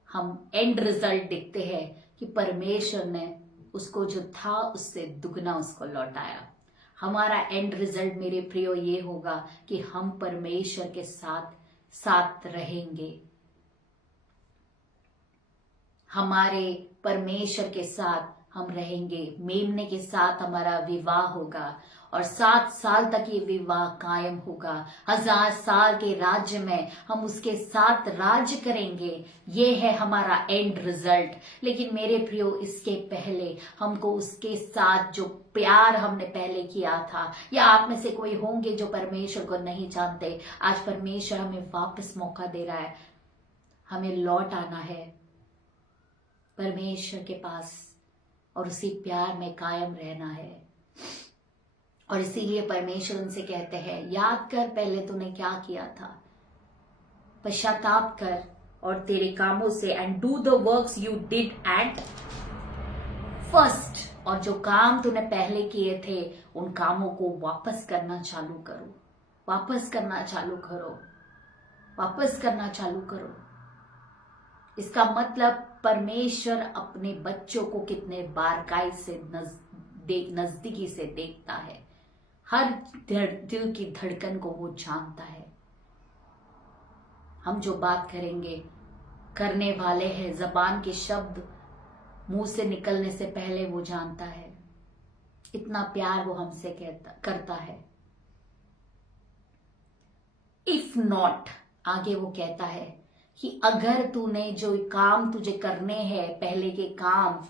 हम एंड रिजल्ट देखते हैं कि परमेश्वर ने उसको जो था उससे दुगना उसको लौटाया। हमारा एंड रिजल्ट मेरे प्रियो ये होगा कि हम परमेश्वर के साथ साथ रहेंगे। हमारे परमेश्वर के साथ हम रहेंगे। मेमने के साथ हमारा विवाह होगा और 7 साल तक ये विवाह कायम होगा। 1000 साल के राज्य में हम उसके साथ राज्य करेंगे। ये है हमारा एंड रिजल्ट। लेकिन मेरे प्रियो, इसके पहले हमको उसके साथ जो प्यार हमने पहले किया था, या आप में से कोई होंगे जो परमेश्वर को नहीं जानते, आज परमेश्वर हमें वापस मौका दे रहा है। हमें लौट आना है परमेश्वर के पास और उसी प्यार में कायम रहना है। और इसीलिए परमेश्वर उनसे कहते हैं, याद कर पहले तूने क्या किया था, पश्चाताप कर और तेरे कामों से, and do the works you did at first, और जो काम तूने पहले किए थे उन कामों को वापस करना चालू करो, वापस करना चालू करो, वापस करना चालू करो। इसका मतलब परमेश्वर अपने बच्चों को कितने बारकाई से नजदीकी से देखता है। हर दिल की धड़कन को वो जानता है। हम जो बात करेंगे, करने वाले हैं, जबान के शब्द मुंह से निकलने से पहले वो जानता है। इतना प्यार वो हमसे करता है। इफ नॉट, आगे वो कहता है कि अगर तूने जो काम तुझे करने हैं, पहले के काम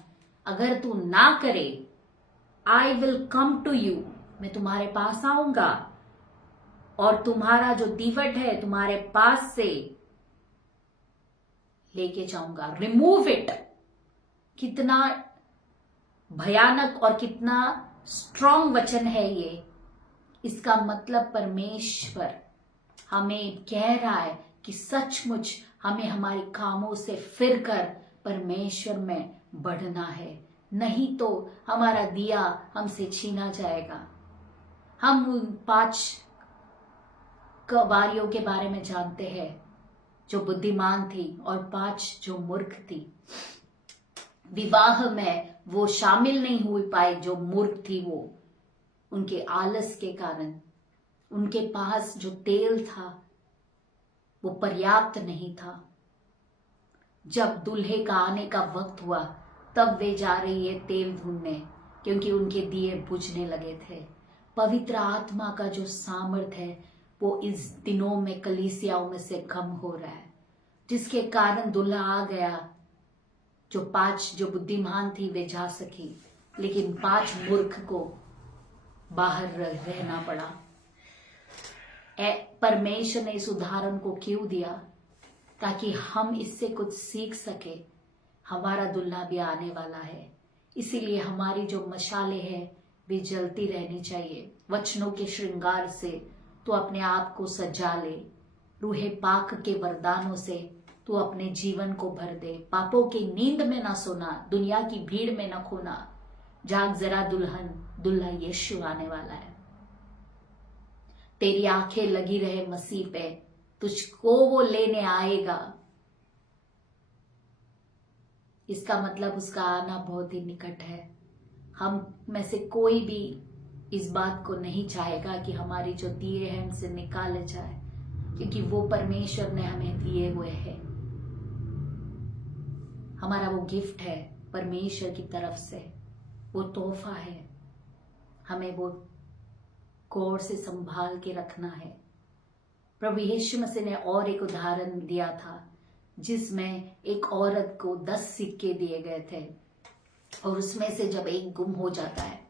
अगर तू ना करे, I will come to you, मैं तुम्हारे पास आऊंगा और तुम्हारा जो दीवट है तुम्हारे पास से लेके जाऊंगा, रिमूव इट। कितना भयानक और कितना स्ट्रॉन्ग वचन है ये। इसका मतलब परमेश्वर हमें कह रहा है कि सचमुच हमें हमारे कामों से फिरकर परमेश्वर में बढ़ना है, नहीं तो हमारा दिया हमसे छीना जाएगा। हम उन 5 कुंवारियों के बारे में जानते हैं जो बुद्धिमान थी और 5 जो मूर्ख थी। विवाह में वो शामिल नहीं हो पाए जो मूर्ख थी, वो उनके आलस के कारण, उनके पास जो तेल था वो पर्याप्त नहीं था। जब दूल्हे का आने का वक्त हुआ तब वे जा रही है तेल ढूंढने, क्योंकि उनके दिए बुझने लगे थे। पवित्र आत्मा का जो सामर्थ है वो इस दिनों में कलीसियाओं में से कम हो रहा है, जिसके कारण दूल्हा आ गया। जो 5 जो बुद्धिमान थी वे जा सकी, लेकिन 5 मूर्ख को बाहर रहना पड़ा। परमेश्वर ने इस उदाहरण को क्यों दिया? ताकि हम इससे कुछ सीख सके। हमारा दुल्हा भी आने वाला है, इसीलिए हमारी जो मशाले हैं वे जलती रहनी चाहिए। वचनों के श्रृंगार से तू अपने आप को सजा ले, रूहे पाक के वरदानों से तू अपने जीवन को भर दे। पापों की नींद में ना सोना, दुनिया की भीड़ में ना खोना। जाग जरा दुल्हन, दुल्हा यीशु आने वाला है। तेरी आंखें लगी रहे मसीह पे, तुझको वो लेने आएगा। इसका मतलब उसका आना बहुत ही निकट है। हम में से कोई भी इस बात को नहीं चाहेगा कि हमारी जो दिए हैं हमसे निकाले जाए, क्योंकि वो परमेश्वर ने हमें दिए हुए हैं। हमारा वो गिफ्ट है परमेश्वर की तरफ से, वो तोहफा है। हमें वो गौर से संभाल के रखना है। प्रभु यीशु मसीह ने और एक उदाहरण दिया था जिसमें एक औरत को 10 सिक्के दिए गए थे, और उसमें से जब एक गुम हो जाता है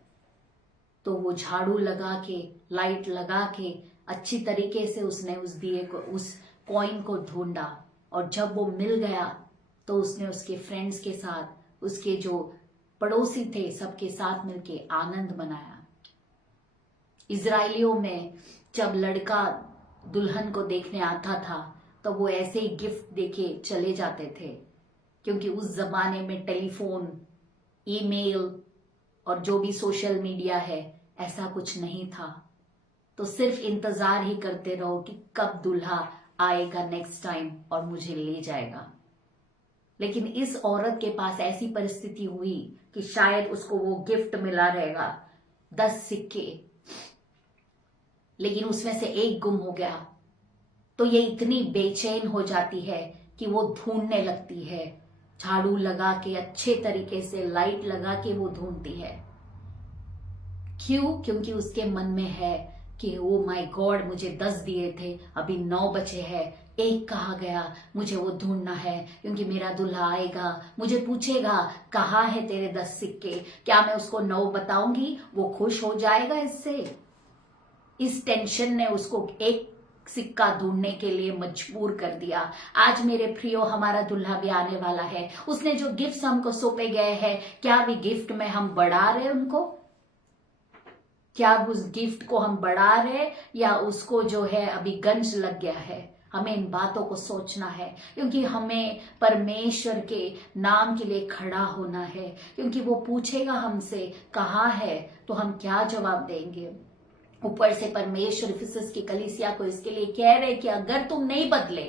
तो वो झाड़ू लगा के, लाइट लगा के अच्छी तरीके से उसने उस दिए को, उस कॉइन को ढूंढा, और जब वो मिल गया तो उसने उसके फ्रेंड्स के साथ, उसके जो पड़ोसी थे सबके साथ मिलके आनंद मनाया। इजराइलियों में जब लड़का दुल्हन को देखने आता था तो वो ऐसे ही गिफ्ट देके चले जाते थे, क्योंकि उस जमाने में टेलीफोन, ईमेल और जो भी सोशल मीडिया है ऐसा कुछ नहीं था। तो सिर्फ इंतजार ही करते रहो कि कब दूल्हा आएगा नेक्स्ट टाइम और मुझे ले जाएगा। लेकिन इस औरत के पास ऐसी परिस्थिति हुई कि शायद उसको वो गिफ्ट मिला रहेगा, 10 सिक्के, लेकिन उसमें से एक गुम हो गया। तो ये इतनी बेचैन हो जाती है कि वो ढूंढने लगती है, झाड़ू लगा के अच्छे तरीके से लाइट लगा के वो ढूंढती है। क्यों? क्योंकि उसके मन में है कि ओ माय गॉड, मुझे 10 दिए थे, अभी 9 बचे हैं, एक कहाँ गया, मुझे वो ढूंढना है, क्योंकि मेरा दूल्हा आएगा, मुझे पूछेगा कहाँ है तेरे 10 सिक्के, क्या मैं उसको 9 बताऊंगी, वो खुश हो जाएगा इससे। इस टेंशन ने उसको एक सिक्का ढूंढने के लिए मजबूर कर दिया। आज मेरे प्रियो, हमारा दूल्हा भी आने वाला है। उसने जो गिफ्ट हमको सौंपे गए हैं, क्या भी गिफ्ट में हम बढ़ा रहे उनको? क्या उस गिफ्ट को हम बढ़ा रहे या उसको जो है अभी गंज लग गया है? हमें इन बातों को सोचना है, क्योंकि हमें परमेश्वर के नाम के लिए खड़ा होना है, क्योंकि वो पूछेगा हमसे कहाँ है, तो हम क्या जवाब देंगे। ऊपर से परमेश्वर इफिसस की कलीसिया को इसके लिए कह रहे कि अगर तुम नहीं बदले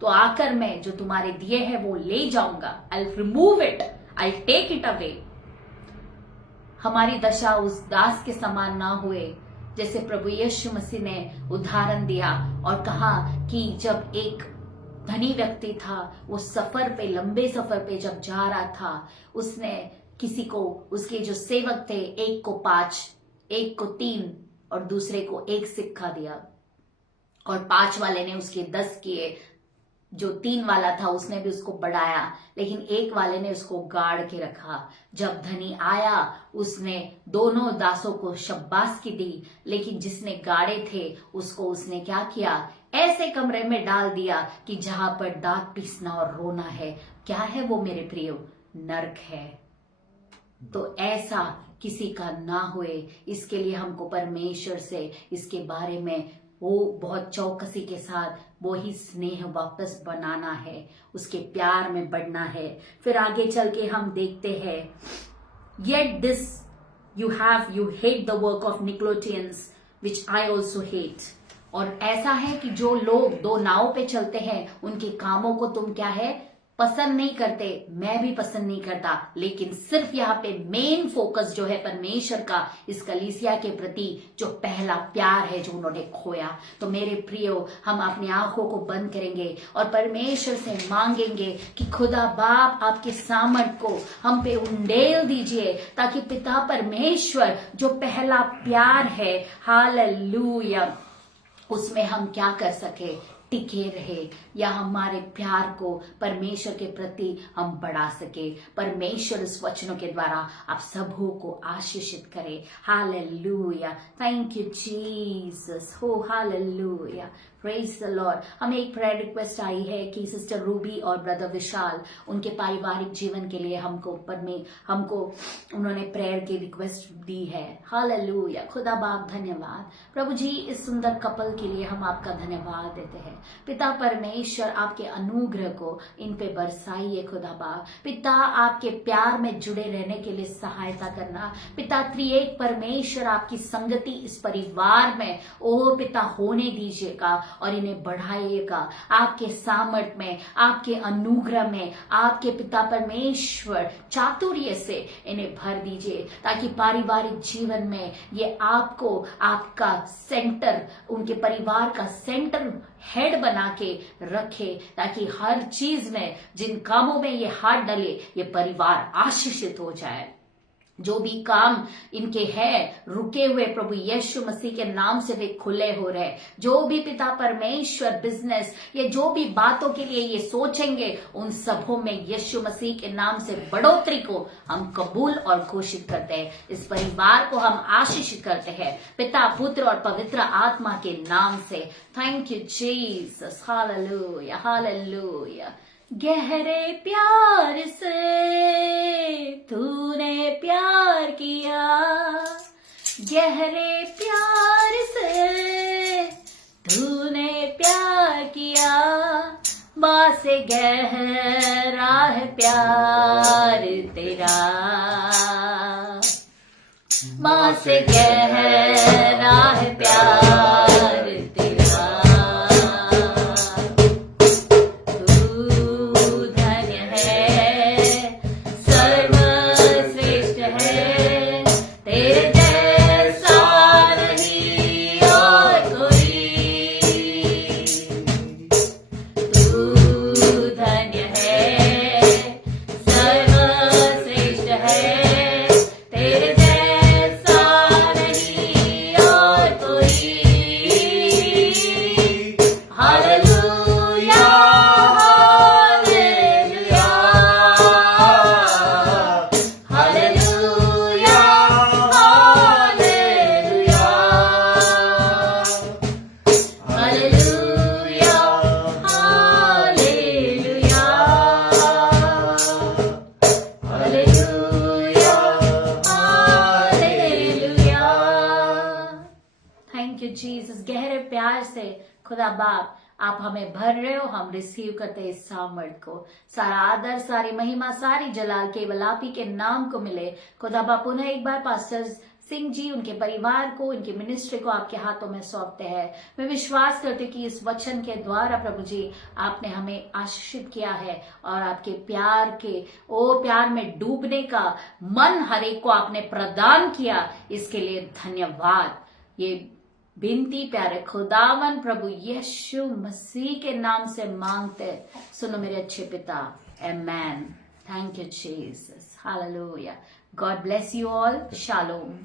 तो आकर मैं जो तुम्हारे दिए हैं वो ले जाऊंगा, I remove it, I take it away. हमारी दशा उस दास के समान ना हुए, जैसे प्रभु यीशु मसीह ने उदाहरण दिया और कहा कि जब एक धनी व्यक्ति था, वो सफर पे, लंबे सफर पे जब जा रहा था, उसने किसी को, उसके जो सेवक थे, एक को 5, एक को 3 और दूसरे को 1 सिक्का दिया, और 5 वाले ने उसके 10 किए। जो 3 वाला था उसने भी उसको बढ़ाया, लेकिन 1 वाले ने उसको गाड़ के रखा। जब धनी आया, उसने दोनों दासों को शाबाशी दी, लेकिन जिसने गाड़े थे उसको उसने क्या किया, ऐसे कमरे में डाल दिया कि जहां पर दांत पीसना और रोना है। क्या है वो मेरे प्रियो? नरक है। तो ऐसा किसी का ना हुए, इसके लिए हमको परमेश्वर से इसके बारे में वो बहुत चौकसी के साथ वो ही स्नेह वापस बनाना है, उसके प्यार में बढ़ना है। फिर आगे चल के हम देखते हैं, yet this you hate the work of Nicolaitans which I also hate। और ऐसा है कि जो लोग 2 नाव पे चलते हैं, उनके कामों को तुम क्या है, पसंद नहीं करते, मैं भी पसंद नहीं करता। लेकिन सिर्फ यहाँ पे मेन फोकस जो है परमेश्वर का इस कलीसिया के प्रति जो पहला प्यार है जो उन्होंने खोया। तो मेरे प्रियो, हम अपनी आंखों को बंद करेंगे और परमेश्वर से मांगेंगे कि खुदा बाप आपके सामर्थ को हम पे उंडेल दीजिए, ताकि पिता परमेश्वर जो पहला प्यार है, हालेलुया, उसमें हम क्या कर सके, टिके रहे, या हमारे प्यार को परमेश्वर के प्रति हम बढ़ा सके। परमेश्वर इस वचनों के द्वारा आप सबों को आशीषित करे। हालेलुया, थैंक यू जीसस, हो हालेलुया, प्रेज द लॉर्ड। हमें एक प्रेयर रिक्वेस्ट आई है कि सिस्टर रूबी और ब्रदर विशाल, उनके पारिवारिक जीवन के लिए हमको उन्होंने प्रेयर की रिक्वेस्ट दी है। हालेलुया, खुदा बाप धन्यवाद। प्रभु जी, इस सुंदर कपल के लिए हम आपका धन्यवाद देते हैं। पिता परमेश्वर, आपके अनुग्रह को इन पे बरसाइए खुदा बाप। पिता, आपके प्यार में जुड़े रहने के लिए सहायता करना। पिता त्रिएक परमेश्वर, आपकी संगति इस परिवार में ओ पिता होने दीजिएगा और इन्हें बढ़ाइएगा आपके सामर्थ में, आपके अनुग्रह में, आपके पिता परमेश्वर चातुर्य से इन्हें भर दीजिए, ताकि पारिवारिक जीवन में ये आपको आपका सेंटर, उनके परिवार का सेंटर हेड बना के रखे, ताकि हर चीज में, जिन कामों में ये हाथ डाले, ये परिवार आशीषित हो जाए। जो भी काम इनके हैं रुके हुए, प्रभु यीशु मसीह के नाम से वे खुले हो रहे। जो भी पिता परमेश्वर बिजनेस, ये जो भी बातों के लिए ये सोचेंगे, उन सबों में यीशु मसीह के नाम से बढ़ोतरी को हम कबूल और घोषित करते हैं। इस परिवार को हम आशीषित करते हैं पिता, पुत्र और पवित्र आत्मा के नाम से। Thank you Jesus, hallelujah, hallelujah. गहरे प्यार से तूने प्यार किया, गहरे प्यार से तूने प्यार किया, माँ से गहरा है प्यार तेरा, माँ से गहरा है प्यार तेरा। प्यार से खुदा बाप आप हमें भर रहे हो, हम रिसीव करते हैं इस सामर्थ को। सारा आदर, सारी महिमा, सारी जलाल केवल आप ही के नाम को मिले। खुदा बाप पुनः एक बार पास्टर सिंह जी, उनके परिवार को, उनकी मिनिस्ट्री को आपके हाथों में सौंपते हैं। मैं विश्वास करती हूँ कि इस वचन के द्वारा प्रभु जी आपने हमें आशीषित किया है और आपके प्यार के प्यार में डूबने का मन हर एक को आपने प्रदान किया, इसके लिए धन्यवाद। ये बिनती प्यारे खुदावन प्रभु यीशु मसीह के नाम से मांगते, सुनो मेरे अच्छे पिता, amen. Thank you Jesus, hallelujah. God bless you all, shalom.